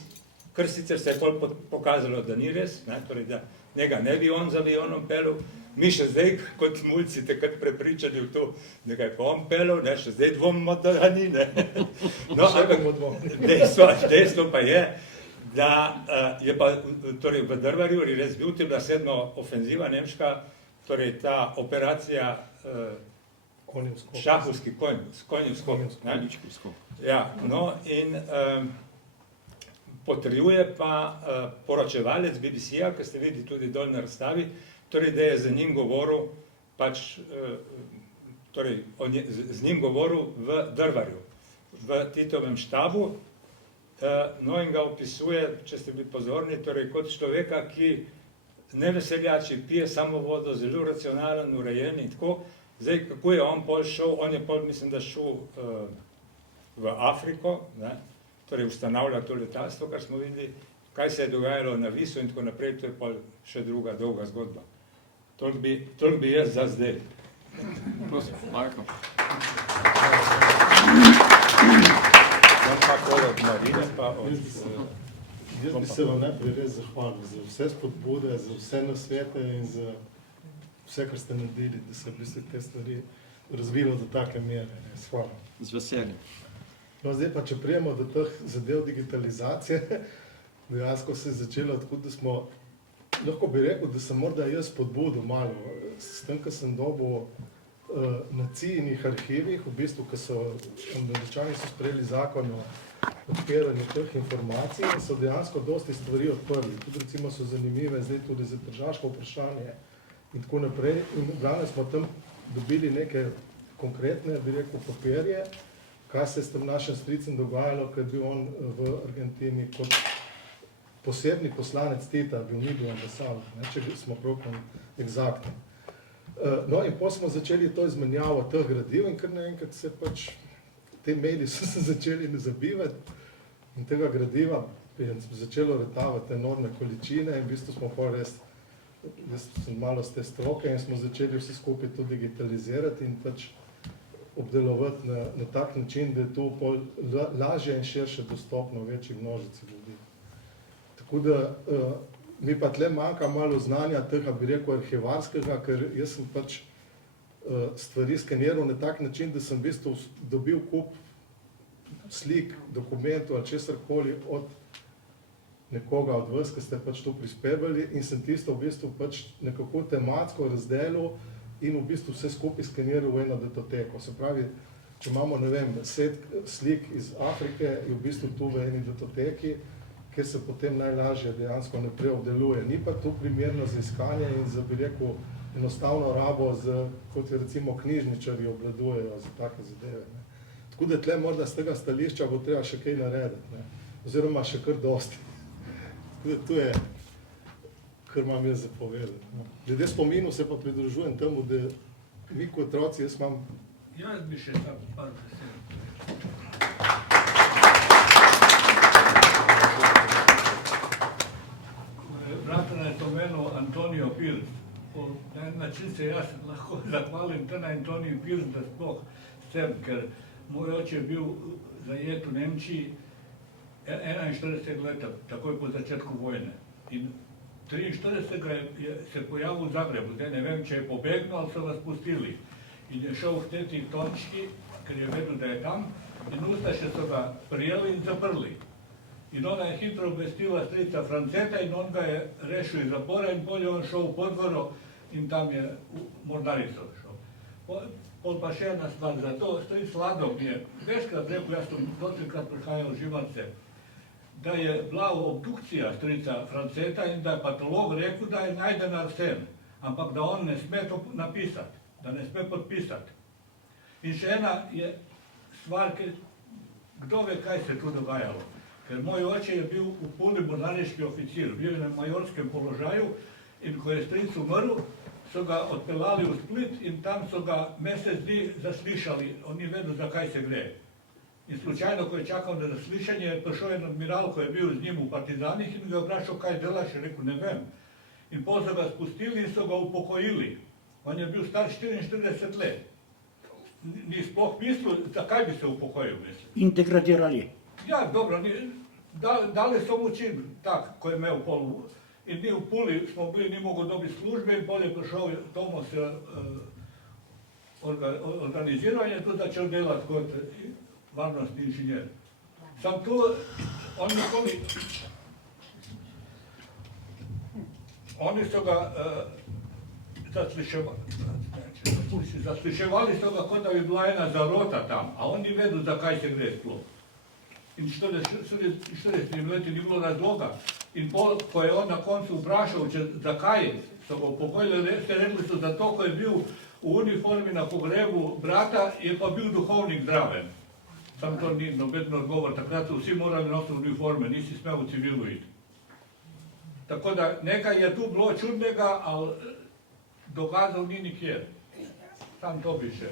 Kar sicer se je pol pokazalo, da ni res, ne, torej, da njega ne bi on z avionom pelil. Mi še zdaj kot mulci takrat prepričani v to, da ga je pa on pelil, ne, še zdaj dvomimo, da ga ni, ne. No, ampak dejstvo pa je, da je pa torej v Drvarju res bil, to je bila 7. ofenziva nemška, torej ta operacija šahovski konjev skok. Ja, no in potrjuje pa poročevalec BBC-ja, ki ste videli tudi dol na razstavi, torej, da je z njim govoril, pač, torej, z njim govoril v Drvarju, v Titovem štabu, no in ga opisuje, če ste bili pozorni, torej, kot človeka, ki ne veseljači, pije samo vodo, zelo racionalen, urejen in tako. Zdaj, kako je on pol šel, on je pol, mislim, da šel v Afriko, ne, torej ustanavlja to letalstvo, kar smo videli, kaj se je dogajalo na Visu in tako naprej, to je pol še druga dolga zgodba. Toliko bi jaz za zdaj. Prosim, Marko. kako od Marine pa od... Jaz bi se vam najprej res zahvalil za vse spodbude, za vse nasvete in za vse, kar ste naredili, da se v bistvu te stvari razvilo do take mere. Hvala. Z veseljem. No, zdaj pa, če prijemo do teh zadev digitalizacije, dejansko se je začelo tako, da smo, lahko bi rekel, da sem morda jaz spodbudil malo, s tem, ko sem dobil na ciljnih arhivih, v bistvu, ko so Američani so sprejeli zakon o odpiranju teh informacij in so dejansko dosti stvari odprli. Tudi recimo so zanimive zdaj tudi za tržaško vprašanje in tako naprej. In danes smo tam dobili neke konkretne, bi rekel, papirje, kaj se je s tem našim stricem dogajalo, ker je bil on v Argentini kot posebni poslanec Tita, bil ni bil ambasador, če smo prav egzaktni. No in potem smo začeli to izmenjavo teh gradiv in kar naenkrat se pač te maili so se začeli zabivati in tega gradiva je začelo retavati enormne količine in v bistvu smo pa res, jaz sem malo z te stroke in smo začeli vse skupaj to digitalizirati in pač obdelovati na tak način, da je to lažje in širše dostopno večji množici ljudi. Tako da mi pa tle manjka malo znanja tega, bi rekel, arhivarskega, ker jaz sem pač stvari skeniral na tak način, da sem v bistvu dobil kup slik, dokumentov ali česarkoli od nekoga od vas, ki ste pač to prispevali in sem tisto v bistvu pač nekako tematsko razdelil in v bistvu vse skupaj skeniral v eno datoteko. Se pravi, če imamo, ne vem, set slik iz Afrike, je v bistvu tu v eni datoteki, kjer se potem najlažje dejansko naprej obdeluje. Ni pa to primerno za iskanje in za, bi rekel, enostavno rabo, kot je recimo knjižničarji obvladujejo za take zadeve. Tako da tle morda z tega stališča bo treba še kaj narediti, oziroma še kar dosti. Tako da to je, kar imam jaz zapovedati. Glede spominu se pa pridružujem temu, da mi kot otroci, jaz imam... Jaz bi še tam par besed. Bratana je pomenil Antonijo Pirc. Na en način se jaz lahko zahvalim tudi Antoniju Pirc, da sploh sem, ker moj oče je bil zajet v Nemčiji 41 leta, takoj po začetku vojne. In 43. se pojavil v Zagrebu, zdaj ne vem, če je pobegnil ali so ga spustili. In je šel v teti točki, ker je vedel, da je tam, in ustaše so ga prijeli in zaprli. In ona je hitro obvestila strica Franceta in on ga je rešil iz zapora in bolje on šel v Podgoro in tam je v Mornarico šel. Pol pa še ena stvar, zato stric Lado mi je večkrat rekel, jaz sem dotrikrat prihajal v Živance, da je bila obdukcija strica Franceta in da je patolog rekel, da je najden arsen, ampak da on ne sme to napisati, da ne sme podpisati. In še ena je stvar, kdo ve, kaj se tu dogajalo. Ker moj oče je bil v Puli mornariški oficir, bil je na majorskem položaju in ko je stric umrl, so ga odpeljali v Split in tam so ga mesec dni zaslišali, on ni vedel, zakaj se gre. In slučajno, ko je čakal na zaslišanje, je prišel en admiral, ko je bil z njim v partizanih in ga vprašal, kaj delaš, je rekel, ne vem. In potem so ga spustili in so ga upokojili. On je bil star 44 let. Ni sploh mislil, zakaj bi se upokojil, mislim. In degradirali. Ja, dobro, dali so mu čin, tak, ko je imel pol. In mi v Puli smo bili, ni mogel dobiti službe in bolje prišel, Tomo se organiziral in je tu začel delati kot varnostni inženjer. Sam tu, on nikoli, oni so ga zasliševali so ga, kot da bi bila ena zarota tam, a on ni vedel, zakaj se gre sploh. In 40 leti ni bilo razloga. In ko je on na koncu vprašal, zakaj so ga upokojili, rekli so zato, ko je bil v uniformi na pogrebu brata, je pa bil duhovnik zraven. Sam to ni noben odgovor, takrat so vsi morali nositi uniforme, nisi smel v civilu iti. Tako da nekaj je tu bilo čudnega, ali dokazal ni nikjer. Sam to bi še.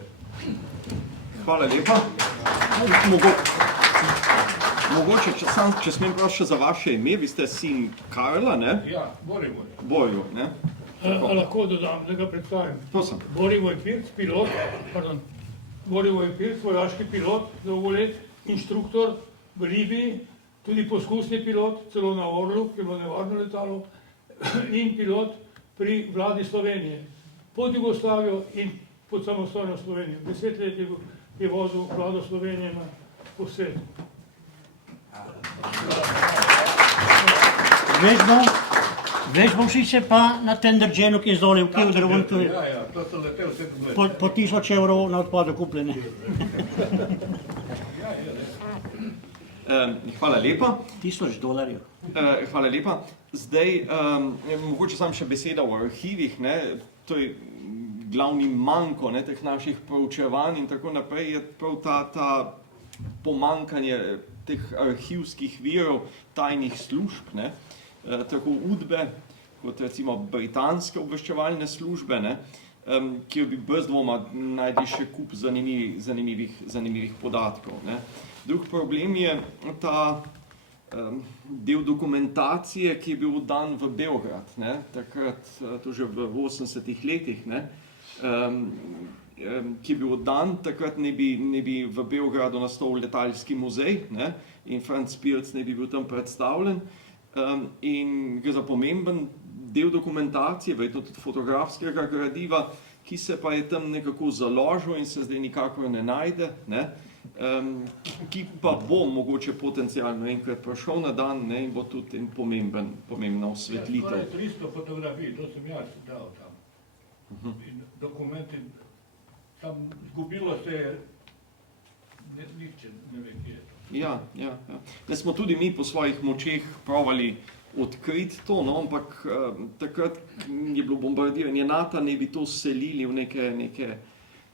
Hvala lepa. Mogoče, če smem prosti še za vaše ime, vi ste sin Karla, ne? Ja, Borivoj. Borivoj, ne? Lahko dodam, da ga predstavim. Prosim. Borivoj Pirc, pilot, Borivoj Pirc, vojaški pilot, dolgolet, inštruktor, v Libiji, tudi poskusni pilot, celo na Orlu, ki je bilo nevarno letalo, in pilot pri vladi Slovenije, pod Jugoslavijo in pod samostojno Slovenijo. 10 let je vozil vlado Slovenije po svetu. Veš bom sicer pa na Tenderđenu, ki je zdolje v Kijev, drevon, ki je Ja, to sem letel 7 let. po 1000 evrov na odpadu kupljene. Hvala lepa. $1000. Hvala lepa. Zdaj, mogoče samo še beseda o arhivih, ne? To je glavni manko, ne, teh naših proučevanj in tako naprej, je prav ta pomankanje teh arhivskih virov tajnih služb, ne? Tako UDBE, kot recimo britanske obveščevalne službe, ne? Kjer bi brez dvoma najdi še kup zanimivih podatkov, ne? Drug problem je ta del dokumentacije, ki je bil dan v Beograd, ne? Takrat, to že v 80-ih letih, ne? Ki je bil dan, takrat ne bi v Beogradu nastal letalski muzej, ne? In Franz Pirc ne bi bil tam predstavljen. In gre za pomemben del dokumentacije, verjetno tudi fotografskega gradiva, ki se pa je tam nekako založil in se zdaj nikakor ne najde, ne? Ki pa bo mogoče potencialno enkrat prišel na dan, ne? In bo tudi en pomembna osvetlitev. Ja, skoraj 300 fotografij, to sem jaz dal tam. In dokumenti, tam zgubilo se je, nihče ne ve, kje je to. Ja. Ne smo tudi mi po svojih močeh provali odkriti to, no, ampak takrat je bilo bombardiranje NATO, ne bi to selili v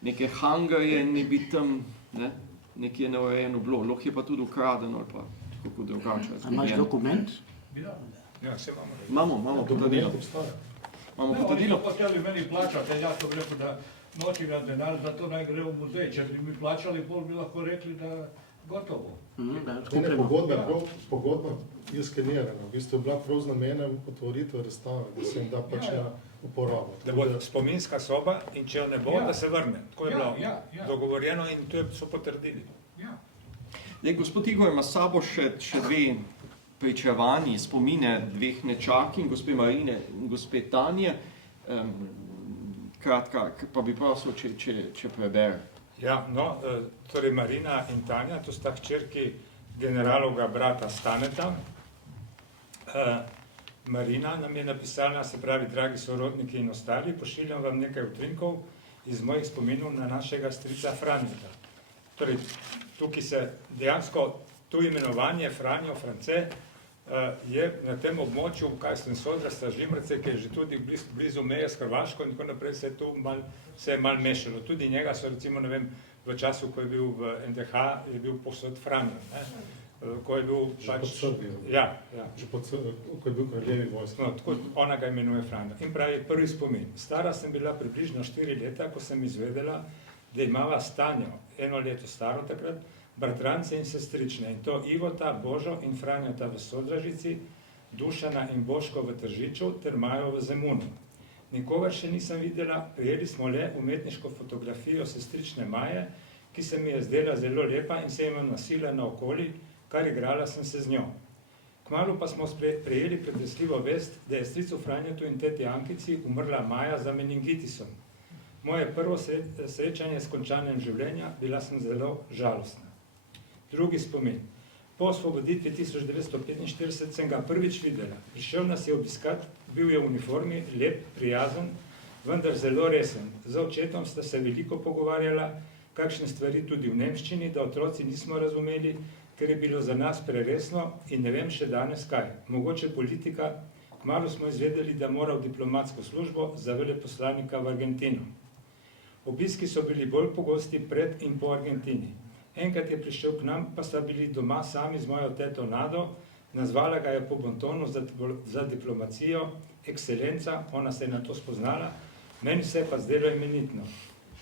neke hangarje in ne bi tam, ne, nekje neurejeno bilo. Lahko je pa tudi ukradeno ali pa kako drugače. A imaš dokument? Ja, vse imamo. Imamo potrdilo. Imamo potrdilo. Oni so hoteli meni plačati, jaz sem rekel, da noči ga denar, zato naj gre v muzej. Če bi mi plačali, pol bi lahko rekli, da gotovo. Pogodba je skenirana, v bistvu je bila prav z namenom otvoritve razstave, da se jim da pač na uporabo. Da bo spominska soba in če jo ne bo, da se vrne. Tako je bilo dogovorjeno in to so potrdili. Zdaj, gospod Igor ima s sabo še dve pričevanji, spomine dveh nečakinj, gospe Marine in gospe Tanje. Kratka, pa bi prosil, če prebere. Ja, no, torej Marina in Tanja, to sta hčerki generalovega brata Staneta. Marina nam je napisala, se pravi, dragi sorodniki in ostali, pošiljam vam nekaj utrinkov iz mojih spominov na našega strica Franjeta. Torej, tukaj se dejansko to imenovanje Franjo France je na tem območju, kaj sem sodrasta Žlimrce, ki je že tudi blizu meje s Hrvaško in tako naprej, se je malo mešalo. Tudi njega so recimo, ne vem, v času, ko je bil v NDH, je bil posod Franjo, ne? Ko je bil pač... Že pod Srbijo. Ja. Že pod Srbijo, ko je bil kraljevi vojsk. No, tako ona ga imenuje Franjo. In pravi, prvi spomin. Stara sem bila približno 4 leta, ko sem izvedela, da imava s Tanjo, 1 leto staro takrat, bratrance in sestrične, in to Ivota, Božo in Franjota v Sodražici, Dušana in Boško v Tržiču ter Majo v Zemunu. Nikogar še nisem videla, prijeli smo le umetniško fotografijo sestrične Maje, ki se mi je zdela zelo lepa in se imam nosila naokoli, kar igrala sem se z njo. Kmalu pa smo prejeli pretresljivo vest, da je stricu Franjetu in teti Ankici umrla Maja za meningitisom. Moje prvo srečanje s končanjem življenja, bila sem zelo žalostna. Drugi spomin. Po osvoboditvi 1945 sem ga prvič videla. Prišel nas je obiskat, bil je v uniformi, lep, prijazen, vendar zelo resen. Z očetom sta se veliko pogovarjala, kakšne stvari tudi v nemščini, da otroci nismo razumeli, ker je bilo za nas preresno in ne vem še danes kaj. Mogoče politika, kmalu smo izvedeli, da mora v diplomatsko službo za veleposlanika v Argentino. Obiski so bili bolj pogosti pred in po Argentini. Enkrat je prišel k nam, pa sta bili doma sami z mojo teto Nado, nazvala ga je po bontonu za diplomacijo, ekscelenca, ona se je na to spoznala, meni se je pa zdelo imenitno.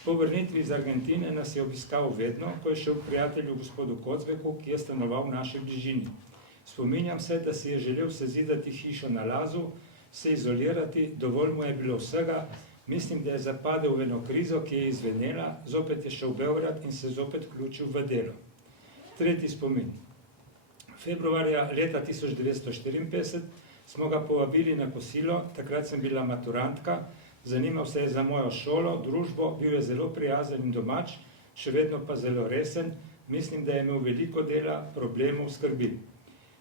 Po vrnitvi iz Argentine nas je obiskal vedno, ko je šel k prijatelju gospodu Kocbeku, ki je stanoval v naši bližini. Spominjam se, da si je želel sezidati hišo na Lazu, se izolirati, dovolj mu je bilo vsega. Mislim, da je zapadel v eno krizo, ki je izvenela, zopet je šel v Beograd in se zopet vključil v delo. Tretji spomin. Februarja leta 1954 smo ga povabili na kosilo, takrat sem bila maturantka, zanimal se je za mojo šolo, družbo, bil je zelo prijazen in domač, še vedno pa zelo resen, mislim, da je imel veliko dela, problemov, skrbi.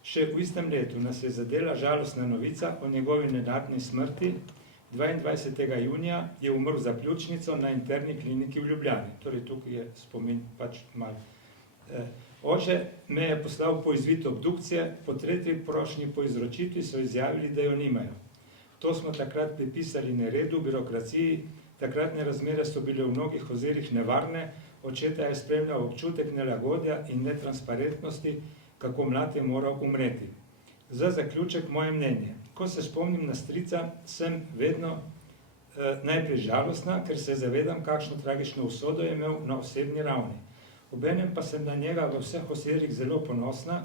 Še v istem letu nas je zadela žalostna novica o njegovi nenadni smrti. 22. junija je umrl za pljučnico na interni kliniki v Ljubljani. Torej, tukaj je spomin pač mal. Oče me je poslal po izvid obdukcije, po tretji prošnji po izročitvi so izjavili, da jo nimajo. To smo takrat pripisali neredu, birokraciji, takratne razmere so bile v mnogih ozirih nevarne, očeta je spremljal občutek nelagodja in netransparentnosti, kako mlad je moral umreti. Za zaključek moje mnenje. Ko se spomnim na strica, sem vedno najprej žalostna, ker se zavedam, kakšno tragično usodo je imel na osebni ravni. Obenem pa sem na njega v vseh osebih zelo ponosna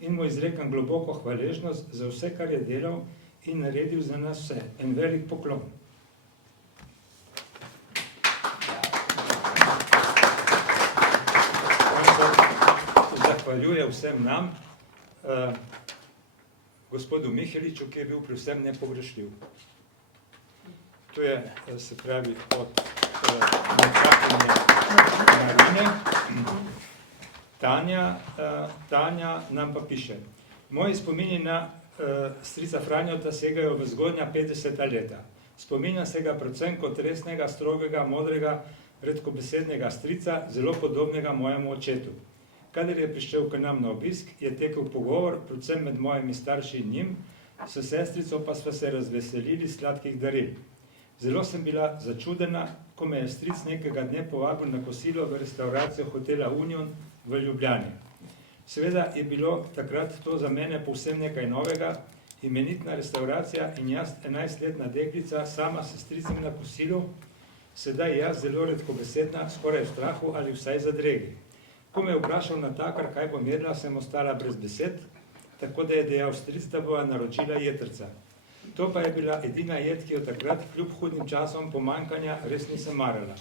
in mu izrekam globoko hvaležnost za vse, kar je delal in naredil za nas vse. En velik poklon. Zahvaljuje vsem nam, gospodu Miheliču, ki je bil pri vsem nepogrešljiv. To je, se pravi, od nekakšne Marine. Tanja nam pa piše. Moji spomini na strica Franjota segajo v zgodnja 50. leta. Spominjam se ga predvsem kot resnega, strogega, modrega, redkobesednega strica, zelo podobnega mojemu očetu. Kadar je prišel k nam na obisk, je tekel pogovor, predvsem med mojimi starši in njim, s sestrico pa sva se razveselili sladkih daril. Zelo sem bila začudena, ko me je stric nekega dne povabil na kosilo v restauracijo hotela Union v Ljubljani. Seveda je bilo takrat to za mene povsem nekaj novega, imenitna restauracija in jaz, 11-letna deklica, sama s stricem na kosilu, sedaj jaz zelo redkobesedna, skoraj v strahu ali vsaj zadregi. Ko me je vprašal natakar, kaj bom jedla, sem ostala brez besed, tako da je dejal stric, da bova naročila jetrca. To pa je bila edina jed, ki jo takrat, kljub hudnim časom pomanjkanja, res nisem marala.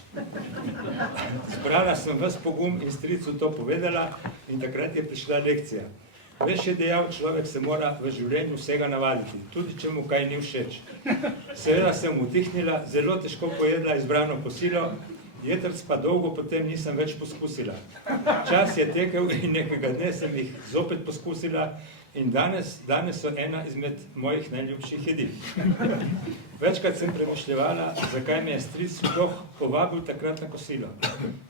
Zbrala sem ves pogum in stricu to povedala in takrat je prišla lekcija. Veš, je dejal, človek se mora v življenju vsega navaditi, tudi če mu kaj ni všeč. Seveda sem utihnila, zelo težko pojedla izbrano kosilo, jetrc pa dolgo potem nisem več poskusila. Čas je tekel in nekega dne sem jih zopet poskusila in danes so ena izmed mojih najljubših jedi. Večkrat sem premišljevala, zakaj me je stric sploh povabil takrat na kosilo.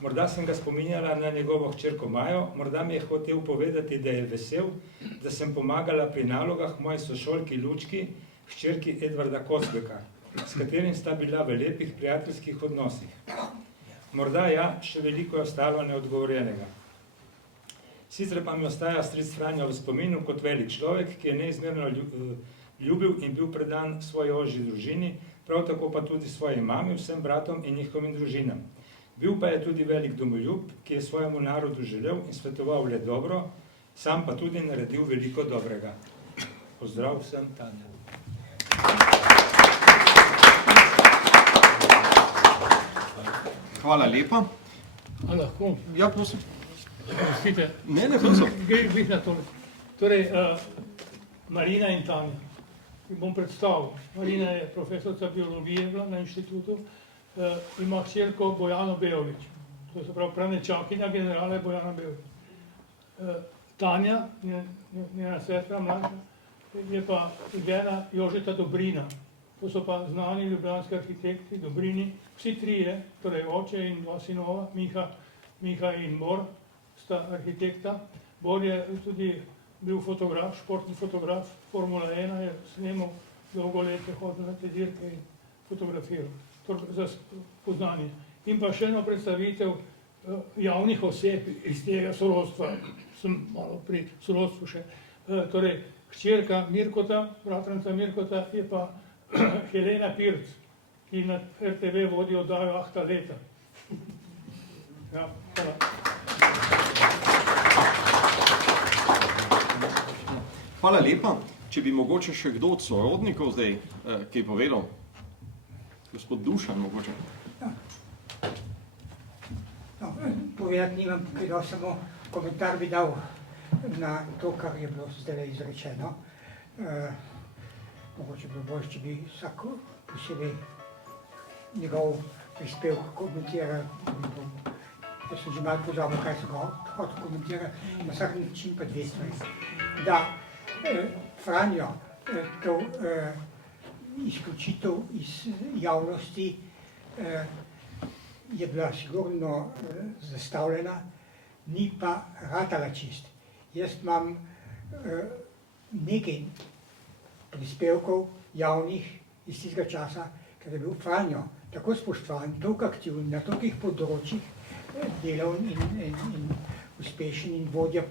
Morda sem ga spominjala na njegovo hčerko Majo, morda mi je hotel povedati, da je vesel, da sem pomagala pri nalogah moji sošolki Lučki, hčerki Edvarda Kocbeka, s katerim sta bila v lepih prijateljskih odnosih. Morda ja, še veliko je ostalo neodgovorjenega. Sicer pa mi ostaja stric Franjo v spominu kot velik človek, ki je neizmerno ljubil in bil predan svoji ožji družini, prav tako pa tudi svoji mami, vsem bratom in njihovim družinam. Bil pa je tudi velik domoljub, ki je svojemu narodu želel in svetoval le dobro, sam pa tudi naredil veliko dobrega. Pozdrav vsem, Tanja. Hvala lepa. A lahko? Ja, prosim. Prostite. Ne, prosim. Gre bih na tole. Torej, Marina in Tanja. Bom predstavil. Marina je profesorica biologije bila na inštitutu, ima hčerko Bojano Bejović. To se pravi pranečakinja generala Bojana Bejović. Tanja, njena sestra mlajša, je pa žena Jožeta Dobrina. To so pa znani ljubljanski arhitekti, Dobrini, vsi trije, torej oče in dva sinova, Miha in Bor, sta arhitekta. Bor je tudi bil fotograf, športni fotograf, Formula 1 je snemal, dolgo let je hodil na te dirke in fotografiral, torej za poznanje. In pa še eno predstavitev javnih oseb iz tega sorodstva, sem malo pri sorodstvu še. Torej, hčerka Mirkota, bratranca Mirkota, je pa Helena Pirc, ki na RTV vodi oddajo Ahta leta. Ja, hvala. Hvala lepa. Če bi mogoče še kdo od sorodnikov zdaj kaj povedal? Gospod Dušan mogoče. Povedati nimam, samo komentar bi dal na to, kar je bilo zdaj izrečeno. Mogoče bi bilo bolje, če bi vsak posebej njegov prispevek komentiral. Jaz sem že malo pozabil, kaj so ga hotel komentirati, na vsak način pa dve stvari. Da Franjo, to izključitev iz javnosti je bila sigurno zastavljena, ni pa ratala čist. Jaz imam nekaj prispevkov javnih iz tistega časa, ker je bil Franjo tako spoštovan, toliko aktiven, na tolikih področjih delal in uspešen in vodja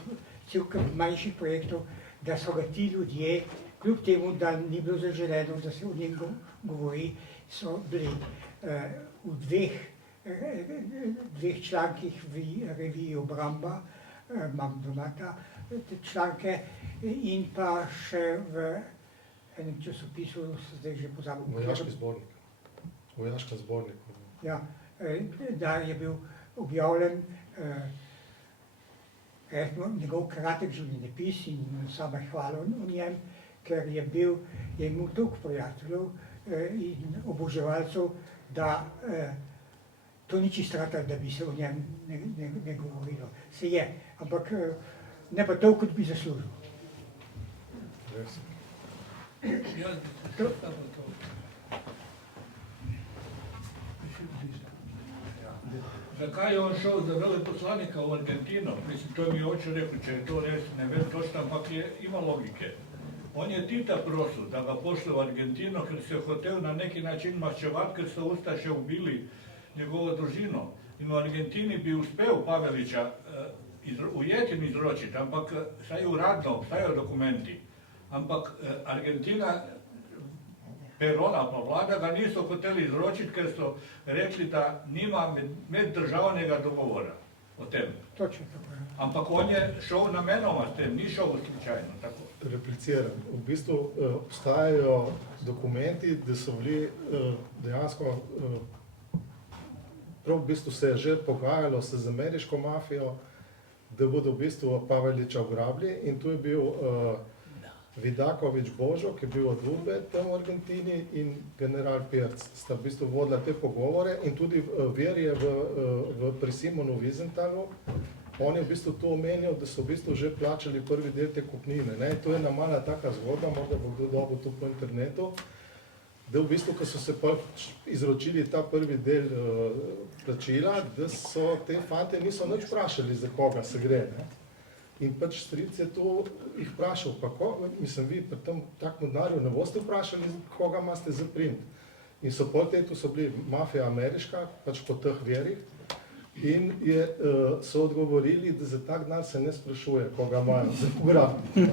cel kup manjših projektov, da so ga ti ljudje, kljub temu, da ni bilo zaželeno, da se o njem govori, so bili v dveh člankih v reviji Obramba, imam doma te članke, in pa še v enem časopisu, zdaj že pozabil. Vojaški zbornik. Vojaška zbornik. Ja, da je bil objavljen njegov kratek življenjepis in sama hvala o njem, ker je imel toliko prijateljev in oboževalcev, da to ni čisto rata, da bi se o njem ne govorilo. Se je, ampak ne pa toliko, kot bi zaslužil. Zakaj je on šel za veleposlanika v Argentino? Mislim, to je mi oče rekel, če je to res, ne vem točno, ampak ima logike. On je Tita prosil, da ga pošle v Argentino, ker se je hotel na neki način maščevati, ker so ustaše ubili njegovo družino. In v Argentini bi uspel Pavelića ujeti in izročiti, ampak saj uradno obstajajo dokumenti. Ampak Argentina, Perona pa vlada ga niso hoteli izročiti, ker so rekli, da nima meddržavnega dogovora o tem. Točno tako. Ampak on je šel namenoma s tem, ni šel slučajno tako. Repliciram. V bistvu obstajajo dokumenti, da so bili dejansko, prav v bistvu se je že pogajalo se z ameriško mafijo, da bodo v bistvu Pavelića ugrabili, in tu je bil Vidaković Božo, ki je bil od Udbe tam v Argentini, in general Pirc sta v bistvu vodila te pogovore, in tudi Vir je pri Simonu Wiesenthalu, on je v bistvu to omenil, da so v bistvu že plačali prvi del te kupnine. Ne? To je ena mala taka zgodba, morda bo kdo dobil tu po internetu, da v bistvu, ko so se izročili ta prvi del plačila, da so te fante niso nič vprašali, za koga se gre. Ne? In pač stric je to jih vprašal, pa mislim, vi pri tem takem denarju ne boste vprašali, koga imate za primt. In so pol tu so bili mafija ameriška, pač po teh verih, in so odgovorili, da za tak denar se ne sprašuje, koga imajo za ugrabiti.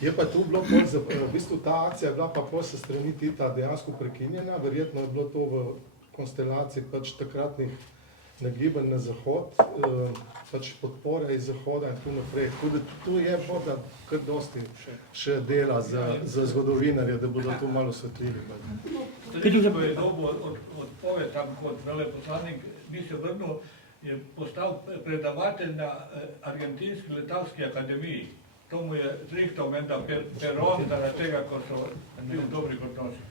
Je pa tu bilo, v bistvu ta akcija je bila pa pol se strani Tita dejansko prekinjena, verjetno je bilo to v konstelaciji pač takratnih nagibanj na zahod, pač podpore iz zahoda in tu naprej. Tu je morda kar dosti še dela za zgodovinarje, da bodo tu malo osvetljivi. Ko je dobil odpoved tam kot veleposlanik, ni se vrnil, je postal predavatelj na Argentinski letalski akademiji. To mu je zrihtal menda Peron, zaradi tega, ko so bili v dobrih odnosih.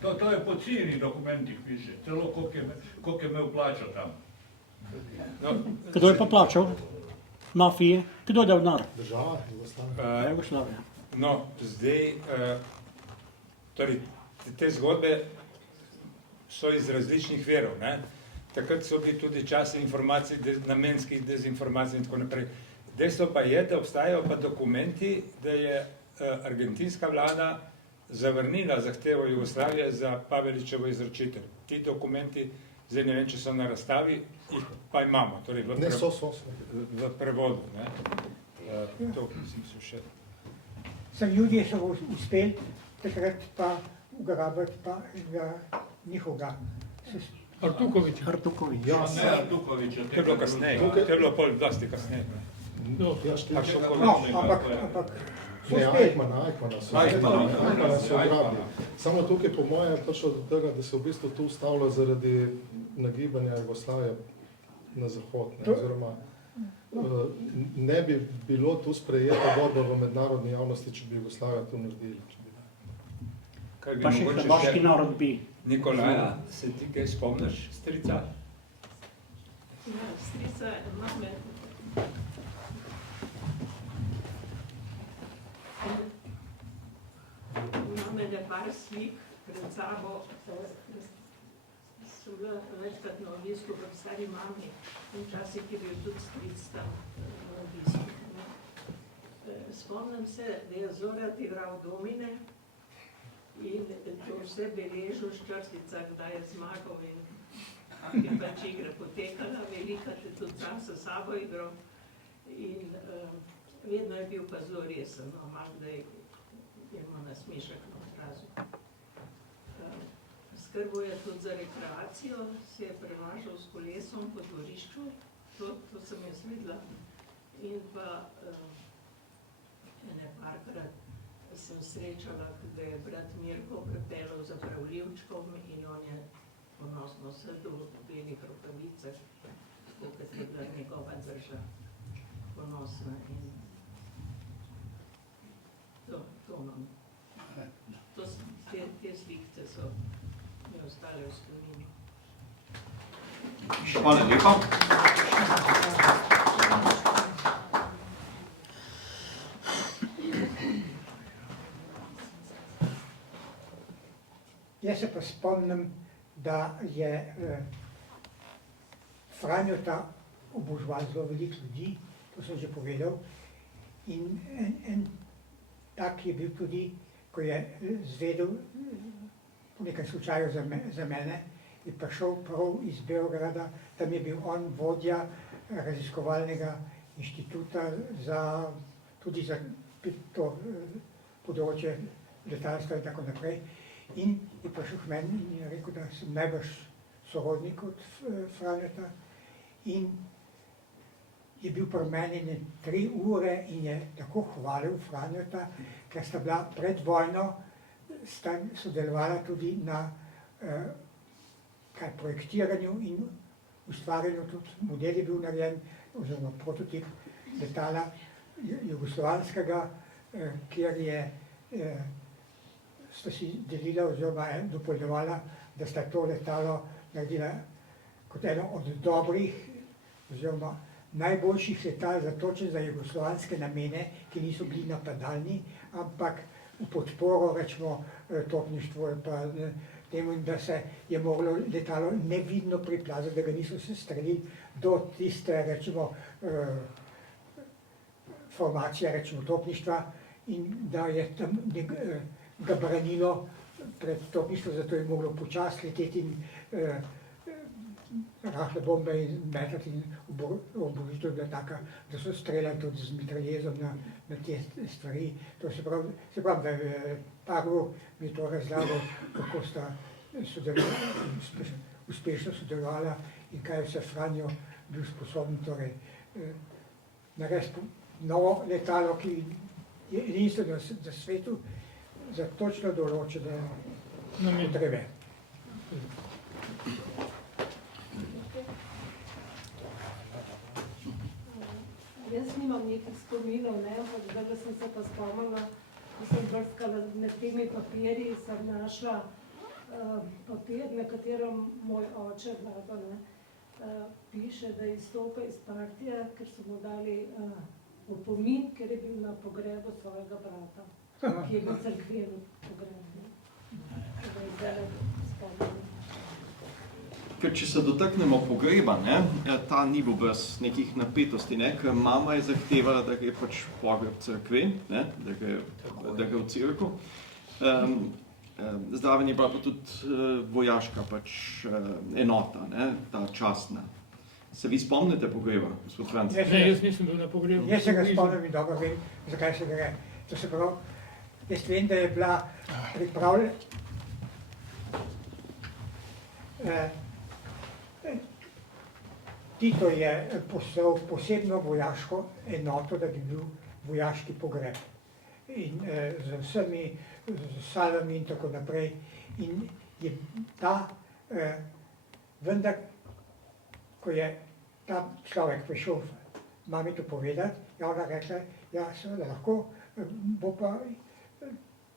To je po ciljnih dokumentih piše, celo koliko je imel plačo tam. Kdo je pa plačal? Mafije? Kdo je dal denar? Država, Jugoslavija. No, zdaj, torej, te zgodbe so iz različnih verov, ne? Takrat so bili tudi časi informacij, namenskih dezinformacij in tako naprej. Dejstvo pa je, da obstajajo pa dokumenti, da je argentinska vlada zavrnila zahtevo Jugoslavije za Pavelićevo izročitev. Ti dokumenti, zdaj ne vem, če so na razstavi, jih pa imamo, torej v prevodu. To mislim so še. Ljudje so uspeli takrat pa ugrabiti pa njihovega. Artuković. Ja, ne Artukovića. To je bilo kasneje, to je bilo pol dosti kasneje. No, ampak Eichmanna so ugrabili. Samo tukaj po mojem je prišlo do tega, da se v bistvu tu ustavilo zaradi nagibanja Jugoslavije na zahod. ne bi bilo to sprejeto dobro v mednarodni javnosti, če bi Jugoslavija to naredila. Kaj bi Pa še mogoče hrvaški narod bi. Nikolaja, se ti kaj spomniš, strica? Ja, strica mame. Imam ene par slik pred sabo, sem bila večkrat na obisku pri stari mami in včasih je bil tudi stric tam na obisku. Spomnim se, da je Zorat igral domine in to vse beležil v ščrticah, kdaj je zmagal in je pač igra potekala, velika te tudi sam s sabo igral in vedno je bil pa zelo resen, no, malo da je imel nasmešek na obrazu. Skrbel je tudi za rekreacijo, se je prevažal s kolesom po dvorišču, to sem jaz videla. In pa ene parkrat sem srečala, da je brat Mirko pripeljal za pravljivčkom in on je ponosno sedel v belih rokavicah, tako kot je bila njegova drža ponosna in to imam. Te slikce so mi ostale v spominu. Hvala lepa. Jaz se pa spomnim, da je Franjota oboževal zelo veliko ljudi, to sem že povedal. In en tak je bil tudi, ko je zvedel po nekem slučaju za mene, je prišel prav iz Beograda, tam je bil on vodja raziskovalnega inštituta tudi za to področje letalstva in tako naprej. In je prišel k meni in je rekel, da sem najbrž sorodnik od Franjota. In je bil pri meni 3 ure in je tako hvalil Franjota, ker sta bila pred vojno, sta sodelovala tudi na projektiranju in ustvarjanju, tudi model je bil narejen, oziroma prototip letala jugoslovanskega, kjer sta si delila oziroma dopolnjevala, da sta to letalo naredila kot eno od dobrih oziroma najboljših letal zatočen za jugoslovanske namene, ki niso bili napadalni, ampak v podporo, rečemo, topništvu pa temu, da se je moglo letalo nevidno priplazati, da ga niso sestrelili do tiste, rečemo, formacije, rečemo, topništva in da je tam ga branilo pred topništvom, zato je moglo počasi leteti in rahle bombe in metati in oborožitev bila taka, da so streljali tudi z mitraljezom na te stvari. To se pravi, da je Pavlo mi to razlagal, kako sta uspešno sodelovala in kaj je vse Franjo bil sposoben narediti novo letalo, ki je edinstveno na svetu za točno določene potrebe. Jaz nimam nekih spominov, ampak zdaj sem se pa spomnila, ko sem brskala med temi papirji, sem našla papir, na katerem moj oče piše, da izstopa iz partije, ker so mu dali opomin, ker je bil na pogrebu svojega brata, ki je bil cerkven pogreb. Ker če se dotaknemo pogreba, ta ni bil brez nekih napetosti, ker mama je zahtevala, da je pač pogreb cerkven, da ga v cerkev. Zraven je bila pa tudi vojaška enota, ta častna. Se vi spomnite pogreba, gospod Franc? Ne, jaz nisem bil na pogrebu. Jaz se ga spomnim in dobro vem, zakaj se gre. To se pravi, jaz vem, da je bila pripravljena Tito je poslal posebno vojaško enoto, da bi bil vojaški pogreb. In z vsemi salvami in tako naprej. In je vendar, ko je ta človek prišel mami to povedati. Ja, ona rekla, ja, seveda lahko, bo pa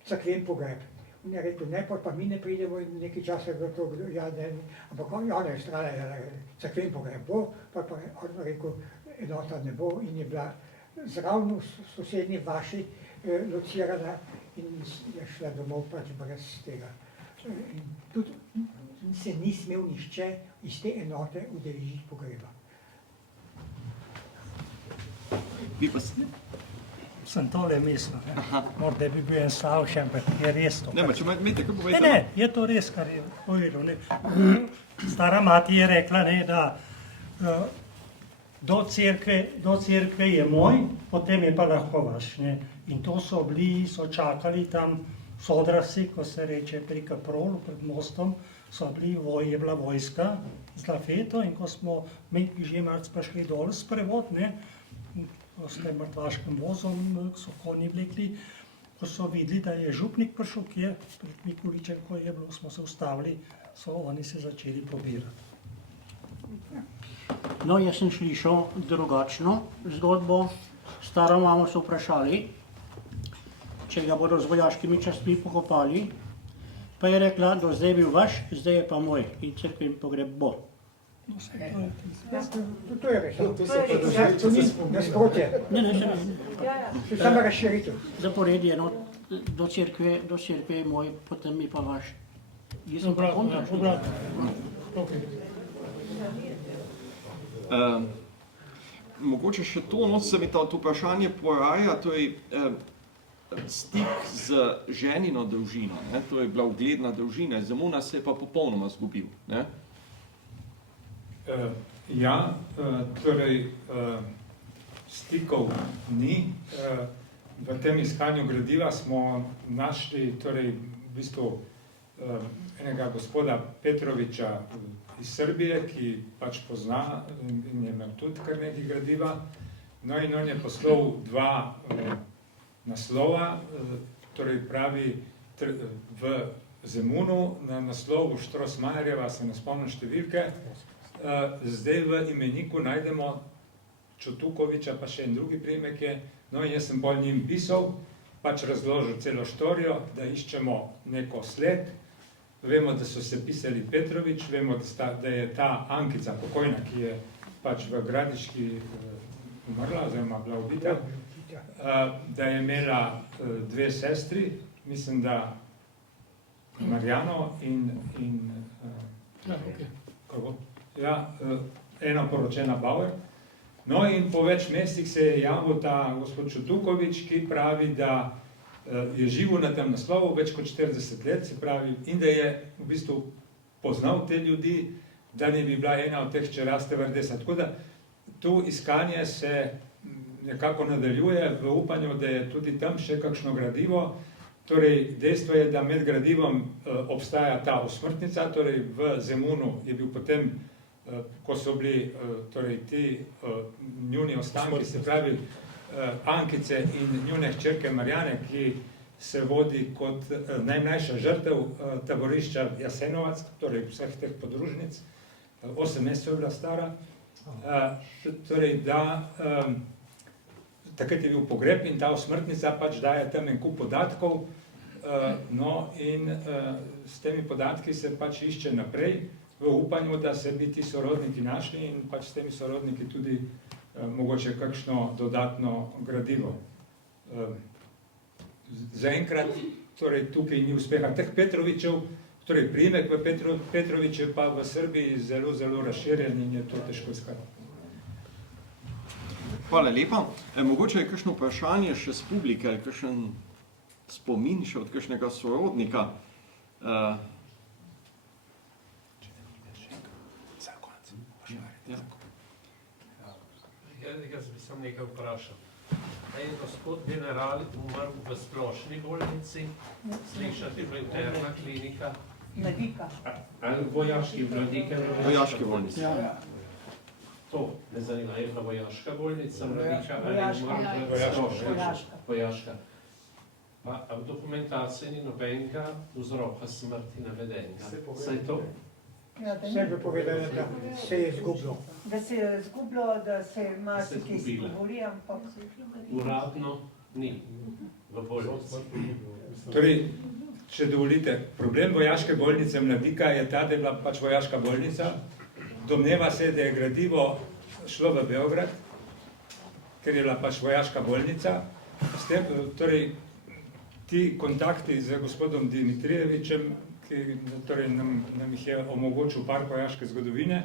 cerkven pogreb. On je rekel, ne, pa mi ne pridemo in nekaj časa je bilo to, ja, ne, ampak ona je vztrajala, ja, cerkven pogreb bo, pa on rekel, enota ne bo in je bila zraven v sosednji vaši locirana in je šla domov pač brez tega. In tudi se ni smel nihče iz te enote udeležiti pogreba. Vi pa ste? Sem tole mislil, morda bi bil en slabši, ampak je res to. Ne, če imate, kaj povejte? Ne, je to res, kar je povedal. Stara mati je rekla, ne, da do cerkve je moj, potem je pa lahko vaš. Ne. In to so čakali tam sodrasi, ko se reče pri Kaprolu, pred mostom, je bila vojska z lafeto in ko smo mi že malce prišli dol sprevod, ne, s tem mrtvaškim vozom, so konji vlekli, ko so videli, da je župnik prišel, ki je pred Mikoličem, ko je bilo, smo se ustavili, so oni se začeli pobirati. No, jaz sem slišal drugačno zgodbo. Staro mamo so vprašali, če ga bodo z vojaškimi častmi pokopali, pa je rekla, do zdaj je bil vaš, zdaj je pa moj in cerkven pogreb bo. To je res. To ni nasprotje. Ne. To je samo razširitev. Zaporedje, no, do cerkve je moj, potem je pa vaš. Jaz sem pa kontra. Mogoče še to, no, se mi to vprašanje poraja, to je stik z ženino družino, ne? To je bila ugledna družina, Zemuna se je pa popolnoma zgubil. Ne? Ja, torej stikov ni. V tem iskanju gradiva smo našli torej v bistvu enega gospoda Petroviča iz Srbije, ki pač pozna in je imel tudi kar nekaj gradiva. No in on je poslal dva naslova, torej pravi v Zemunu, na naslovu Štrosmajerjeva, se ne spomnim številke. Zdaj v imeniku najdemo Čutukoviča, pa še en drugi priimek je. No in jaz sem bolj njim pisal, pač razložil celo štorijo, da iščemo neko sled. Vemo, da so se pisali Petrovič, vemo, da je ta Ankica pokojna, ki je pač v Gradiški umrla, oziroma bila ubita, da je imela dve sestri, mislim, da Marjano in ena poročena Bauer. No in po več mesecih se je javil ta gospod Čutukovič, ki pravi, da je živel na tem naslovu več kot 40 let, se pravi, in da je v bistvu poznal te ljudi, da ne bi bila ena od teh čera stevardesa. Tako da tu iskanje se nekako nadaljuje v upanju, da je tudi tam še kakšno gradivo. Torej, dejstvo je, da med gradivom obstaja ta osmrtnica, torej v Zemunu je bil potem, ko so bili torej ti njuni ostanki, se pravi Ankice in njune hčerke Marjane, ki se vodi kot najmlajša žrtev taborišča Jasenovac, torej vseh teh podružnic, 8 mesecev je bila stara, torej da takrat je bil pogreb in ta osmrtnica pač daje tam en kup podatkov, no in s temi podatki se pač išče naprej, v upanju, da se bi ti sorodniki našli in pač s temi sorodniki tudi mogoče kakšno dodatno gradivo. Zaenkrat, torej tukaj ni uspeha teh Petrovičev, torej priimek v Petroviče pa v Srbiji zelo, zelo razširjen in je to težko iskati. Hvala lepa. Mogoče je kakšno vprašanje še z publike, ali kakšen spomin še od kakšnega sorodnika. Jaz bi sem nekaj vprašal. Je gospod general umrl v splošni bolnici, slišati v interna klinika? Mladika. Ali vojaški Mladike? Vojaški bolnici. To me zanima, je bila vojaška bolnica Mladika ali umrl v splošni? Vojaška. Pa v dokumentaciji ni nobenega vzroka smrti navedenega. Saj to? Vse bi povedali, da se je izgubilo. Da se je izgubilo, da se je marsikaj izgubilo. izgubili, ampak Uradno ni. V bolnici. Torej, če dovolite, problem vojaške bolnice Mladika je ta, da je bila pač vojaška bolnica. Domneva se, da je gradivo šlo v Beograd, ker je bila pač vojaška bolnica. S tem, torej, ti kontakti z gospodom Dimitrijevičem, ki torej, nam jih je omogočil par vojaške zgodovine,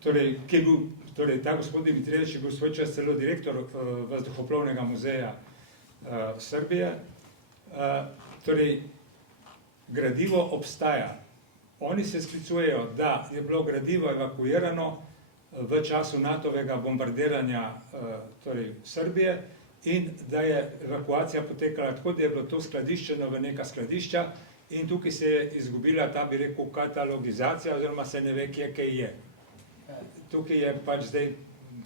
torej, ki je bil, torej, ta gospod Dimitrijevič je bil svoj čas celo direktor Vzduhoplovnega muzeja Srbije. Torej, gradivo obstaja. Oni se sklicujejo, da je bilo gradivo evakuirano v času NATO-vega bombardiranja torej, Srbije in da je evakuacija potekala tako, da je bilo to skladiščeno v neka skladišča in tukaj se je izgubila ta, bi rekel, katalogizacija oziroma se ne ve, kje kaj je. Tukaj je pač zdaj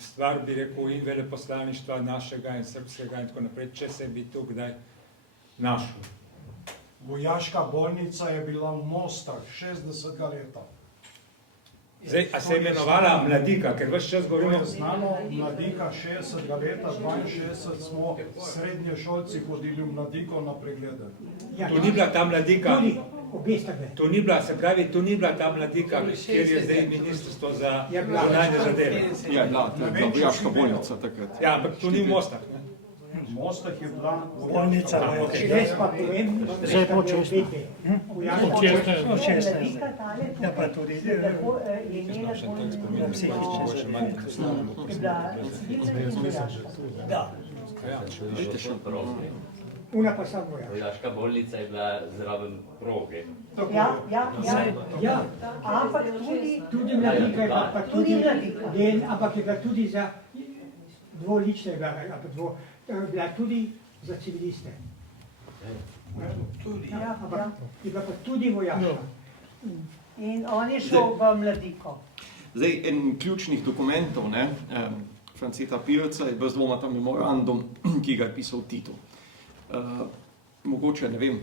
stvar, bi rekel, in veleposlaništva našega in srbskega in tako naprej, če se bi to kdaj našlo. Vojaška bolnica je bila v Mostah 60. leta. Zdaj, a se je imenovala Mladika, ker ves čas To govorimo... je znano, Mladika 60. leta, 62 smo srednje šolci hodili v Mladiko na preglede. To ni bila ta Mladika, Tudi, obe sta bile. to ni bila, se pravi, to ni bila ta Mladika, kjer je zdaj ministrstvo za Je bila. zunanje zadeve. Ja, to je bila vojaška bolnica takrat. Ja, ampak to ni v Mostah, ne? V Mostah je bila Bolnica, Jaz pa povem, da Zdaj je sta po bile čestno. obe dve. Vojaška Po čestno. bolnica. No, 16. Mladika tale Ja, pa tukaj tudi je tako imela na psihične je bila civilna in vojaška. Da. Una pa samo vojaška. Vojaška bolnica je bila zraven proge. Ja, Ampak tudi tudi Mladika je bila, pa tudi Tudi Mladika. del, ampak je bila tudi za dvolične, bila tudi za civiliste. Ja, Ampak je bila pa tudi vojaška. in on je šel v Mladiko. Zdaj, en ključnih dokumentov, ne, Franceta Pirca je brez dvoma ta memorandum, ki ga je pisal Tito. Mogoče, ne vem,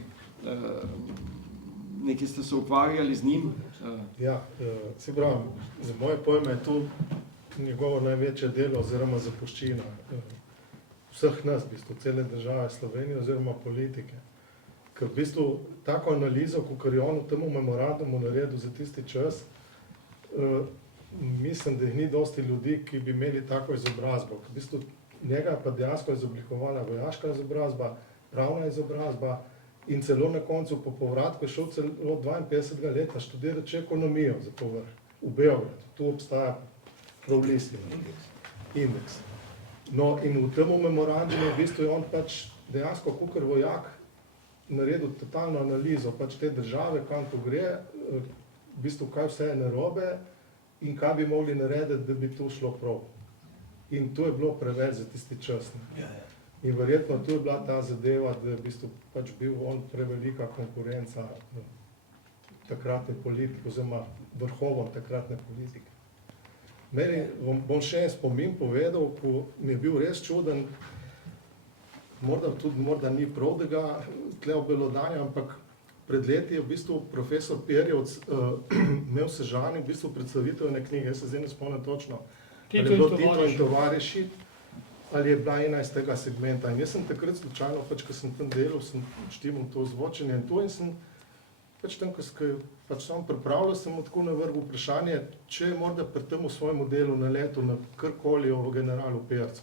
nekaj ste se ukvarjali z njim? Ja, se pravi, za moje pojme je to njegovo največje delo oziroma zapuščina vseh nas, v bistvu, cele države Slovenije oziroma politike. Ker v bistvu tako analizo, kot je on v tem memorandumu naredil za tisti čas, mislim, da jih ni dosti ljudi, ki bi imeli tako izobrazbo. V bistvu njega pa dejansko izoblikovala vojaška izobrazba, pravna izobrazba in celo na koncu po povratku je šel celo 52. leta študirati še ekonomijo za povrh v Beogradu. Tu obstaja prav-listi indeks. No in v tem memorandumu v bistvu je on pač dejansko kakor vojak naredil totalno analizo pač te države, kam to gre, v bistvu kaj vse je narobe in kaj bi mogli narediti, da bi to šlo prav. In to je bilo preveč za tisti čas. In verjetno tu je bila ta zadeva, da je v bistvu pač bil on prevelika konkurenca takratne politike, oziroma vrhovom takratne politike. Meni bom še en spomin povedal, ko mi je bil res čuden, morda ni prav, da ga tle obelodanjam, ampak pred leti je v bistvu profesor Perjevc imel v Sežani v bistvu predstavitev ene knjige, jaz se zdaj ne spomnim točno, ali je bilo Tito in tovariši, ali je bila ena iz tega segmenta. In jaz sem takrat slučajno, pač, ko sem tam delal, sem štimal to zvočenje in to in sem pač tam, ko sem pripravljal, sem mu tako navrgel vprašanje, če je morda pri tem v svojem delu naletel na karkoli o generalu Percu.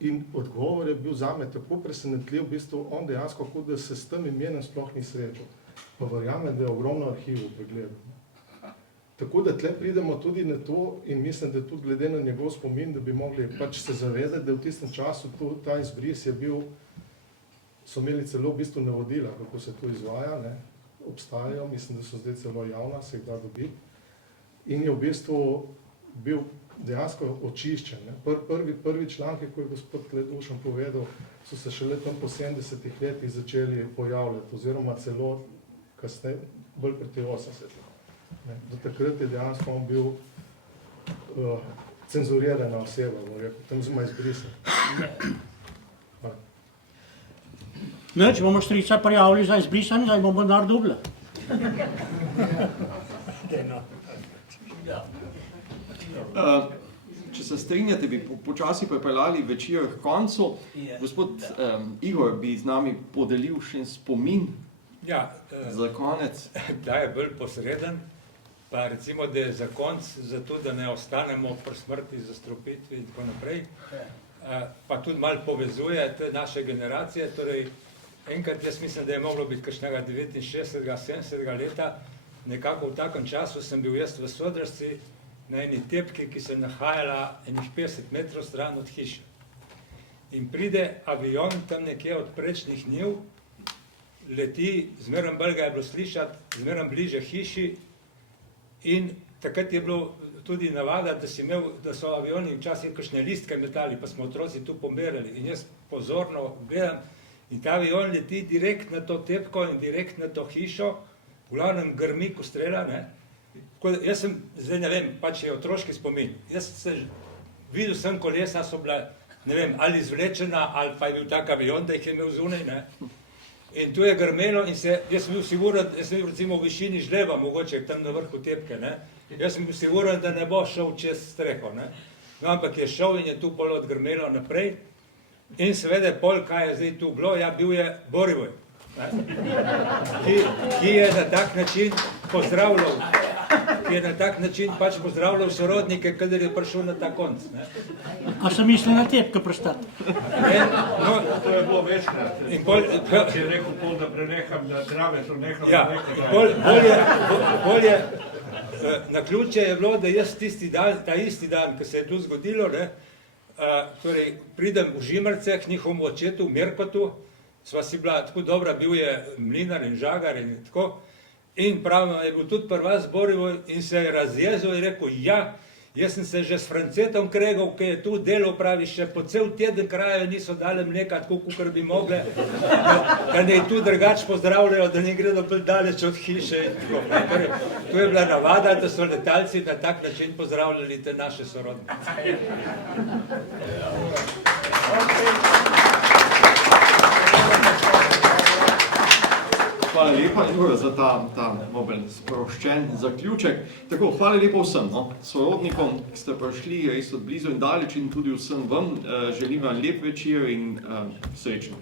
In odgovor je bil zame tako presenetljiv, v bistvu on dejansko, kot da se s tem imenom sploh ni srečal. Pa verjamem, da je ogromno arhivov pregledal. Tako da tle pridemo tudi na to in mislim, da tudi glede na njegov spomin, da bi mogli pač se zavedati, da v tistem času ta izbris je bil, so imeli celo v bistvu navodila, kako se to izvaja, ne, obstajajo, mislim, da so zdaj celo javna, se jih da dobiti. In je v bistvu bil dejansko očiščen. Ne. Prvi članki, ko je gospod Kledušan povedal, so se šele tam po 70 letih začeli pojavljati, oziroma celo kasneje, bolj proti 80. Ne. Do takrat je dejansko on bil cenzurirana oseba, tam zima izbrisan. Neč, bomo strica prijavili za izbrisanje, zdaj bomo denar dobili. Če se strinjate, bi počasi pripeljali večer k koncu. Gospod Igor bi z nami podelil še en spomin za konec. Da je bolj posreden, pa recimo, da je za konc, zato da ne ostanemo pri smrti, zastrupitvi in tako naprej, pa tudi malo povezuje te naše generacije. Torej, enkrat jaz mislim, da je moglo biti kakšnega 69. 70. leta, nekako v takem času sem bil jaz v Sodršci, na eni tepki, ki se je nahajala enih 50 metrov stran od hiše. In pride avion tam nekje od prečnih njiv, leti, zmeraj bolj ga je bilo slišati, zmeraj bliže hiši in takrat je bilo tudi navada, da so avioni včasih kakšne listke metali, pa smo otroci tu pomerali in jaz pozorno gledam in ta avion leti direkt na to tepko in direkt na to hišo, v glavnem grmi, ko strela, ne. Jaz sem, zdaj ne vem, pač je otroški spomin. Jaz videl sem kolesa, so bila, ne vem, ali izvlečena, ali pa je bil tak avion, da jih je imel zunaj, ne. In tu je grmelo in jaz sem bil siguren, jaz sem bil recimo v višini žleba, mogoče tam na vrhu tepke, ne. Jaz sem bil siguren, da ne bo šel čez streho, ne. No, ampak je šel in je tu pol odgrmelo naprej. In seveda pol, kaj je zdaj tu bilo, ja, bil je Borivoj, ki je na tak način pozdravljal, pozdravljal sorodnike, kadar je prišel na ta konc. A sem mislil na tepke prostati? To je bilo večkrat. Če je rekel pol, da preneham, da krave so nehali bolje, naključje je bilo, da jaz ta isti dan, ko se je tu zgodilo, torej pridem v Žimerce k njihovemu očetu, v Merkotu, sva si bila tako dobra, bil je mlinar in žagar in tako, in pravno je bil tudi pri vas Borivoj in se je razjezil in rekel, ja, jaz sem se že s Francetom kregal, ki je tu delal, pravi, še po cel teden krajev niso dale mleka, tako kakor bi mogle, da ne tu drugače pozdravljajo, da ne gredo bolj daleč od hiše in tako. Tu je bila navada, da so letalci na tak način pozdravljali te naše sorodnike. Hvala lepa, Igor, za ta sproščen zaključek. Tako, hvala lepa vsem, sorodnikom, ki ste prišli res od blizu in daleč in tudi vsem vam. Želim vam lep večer in srečno.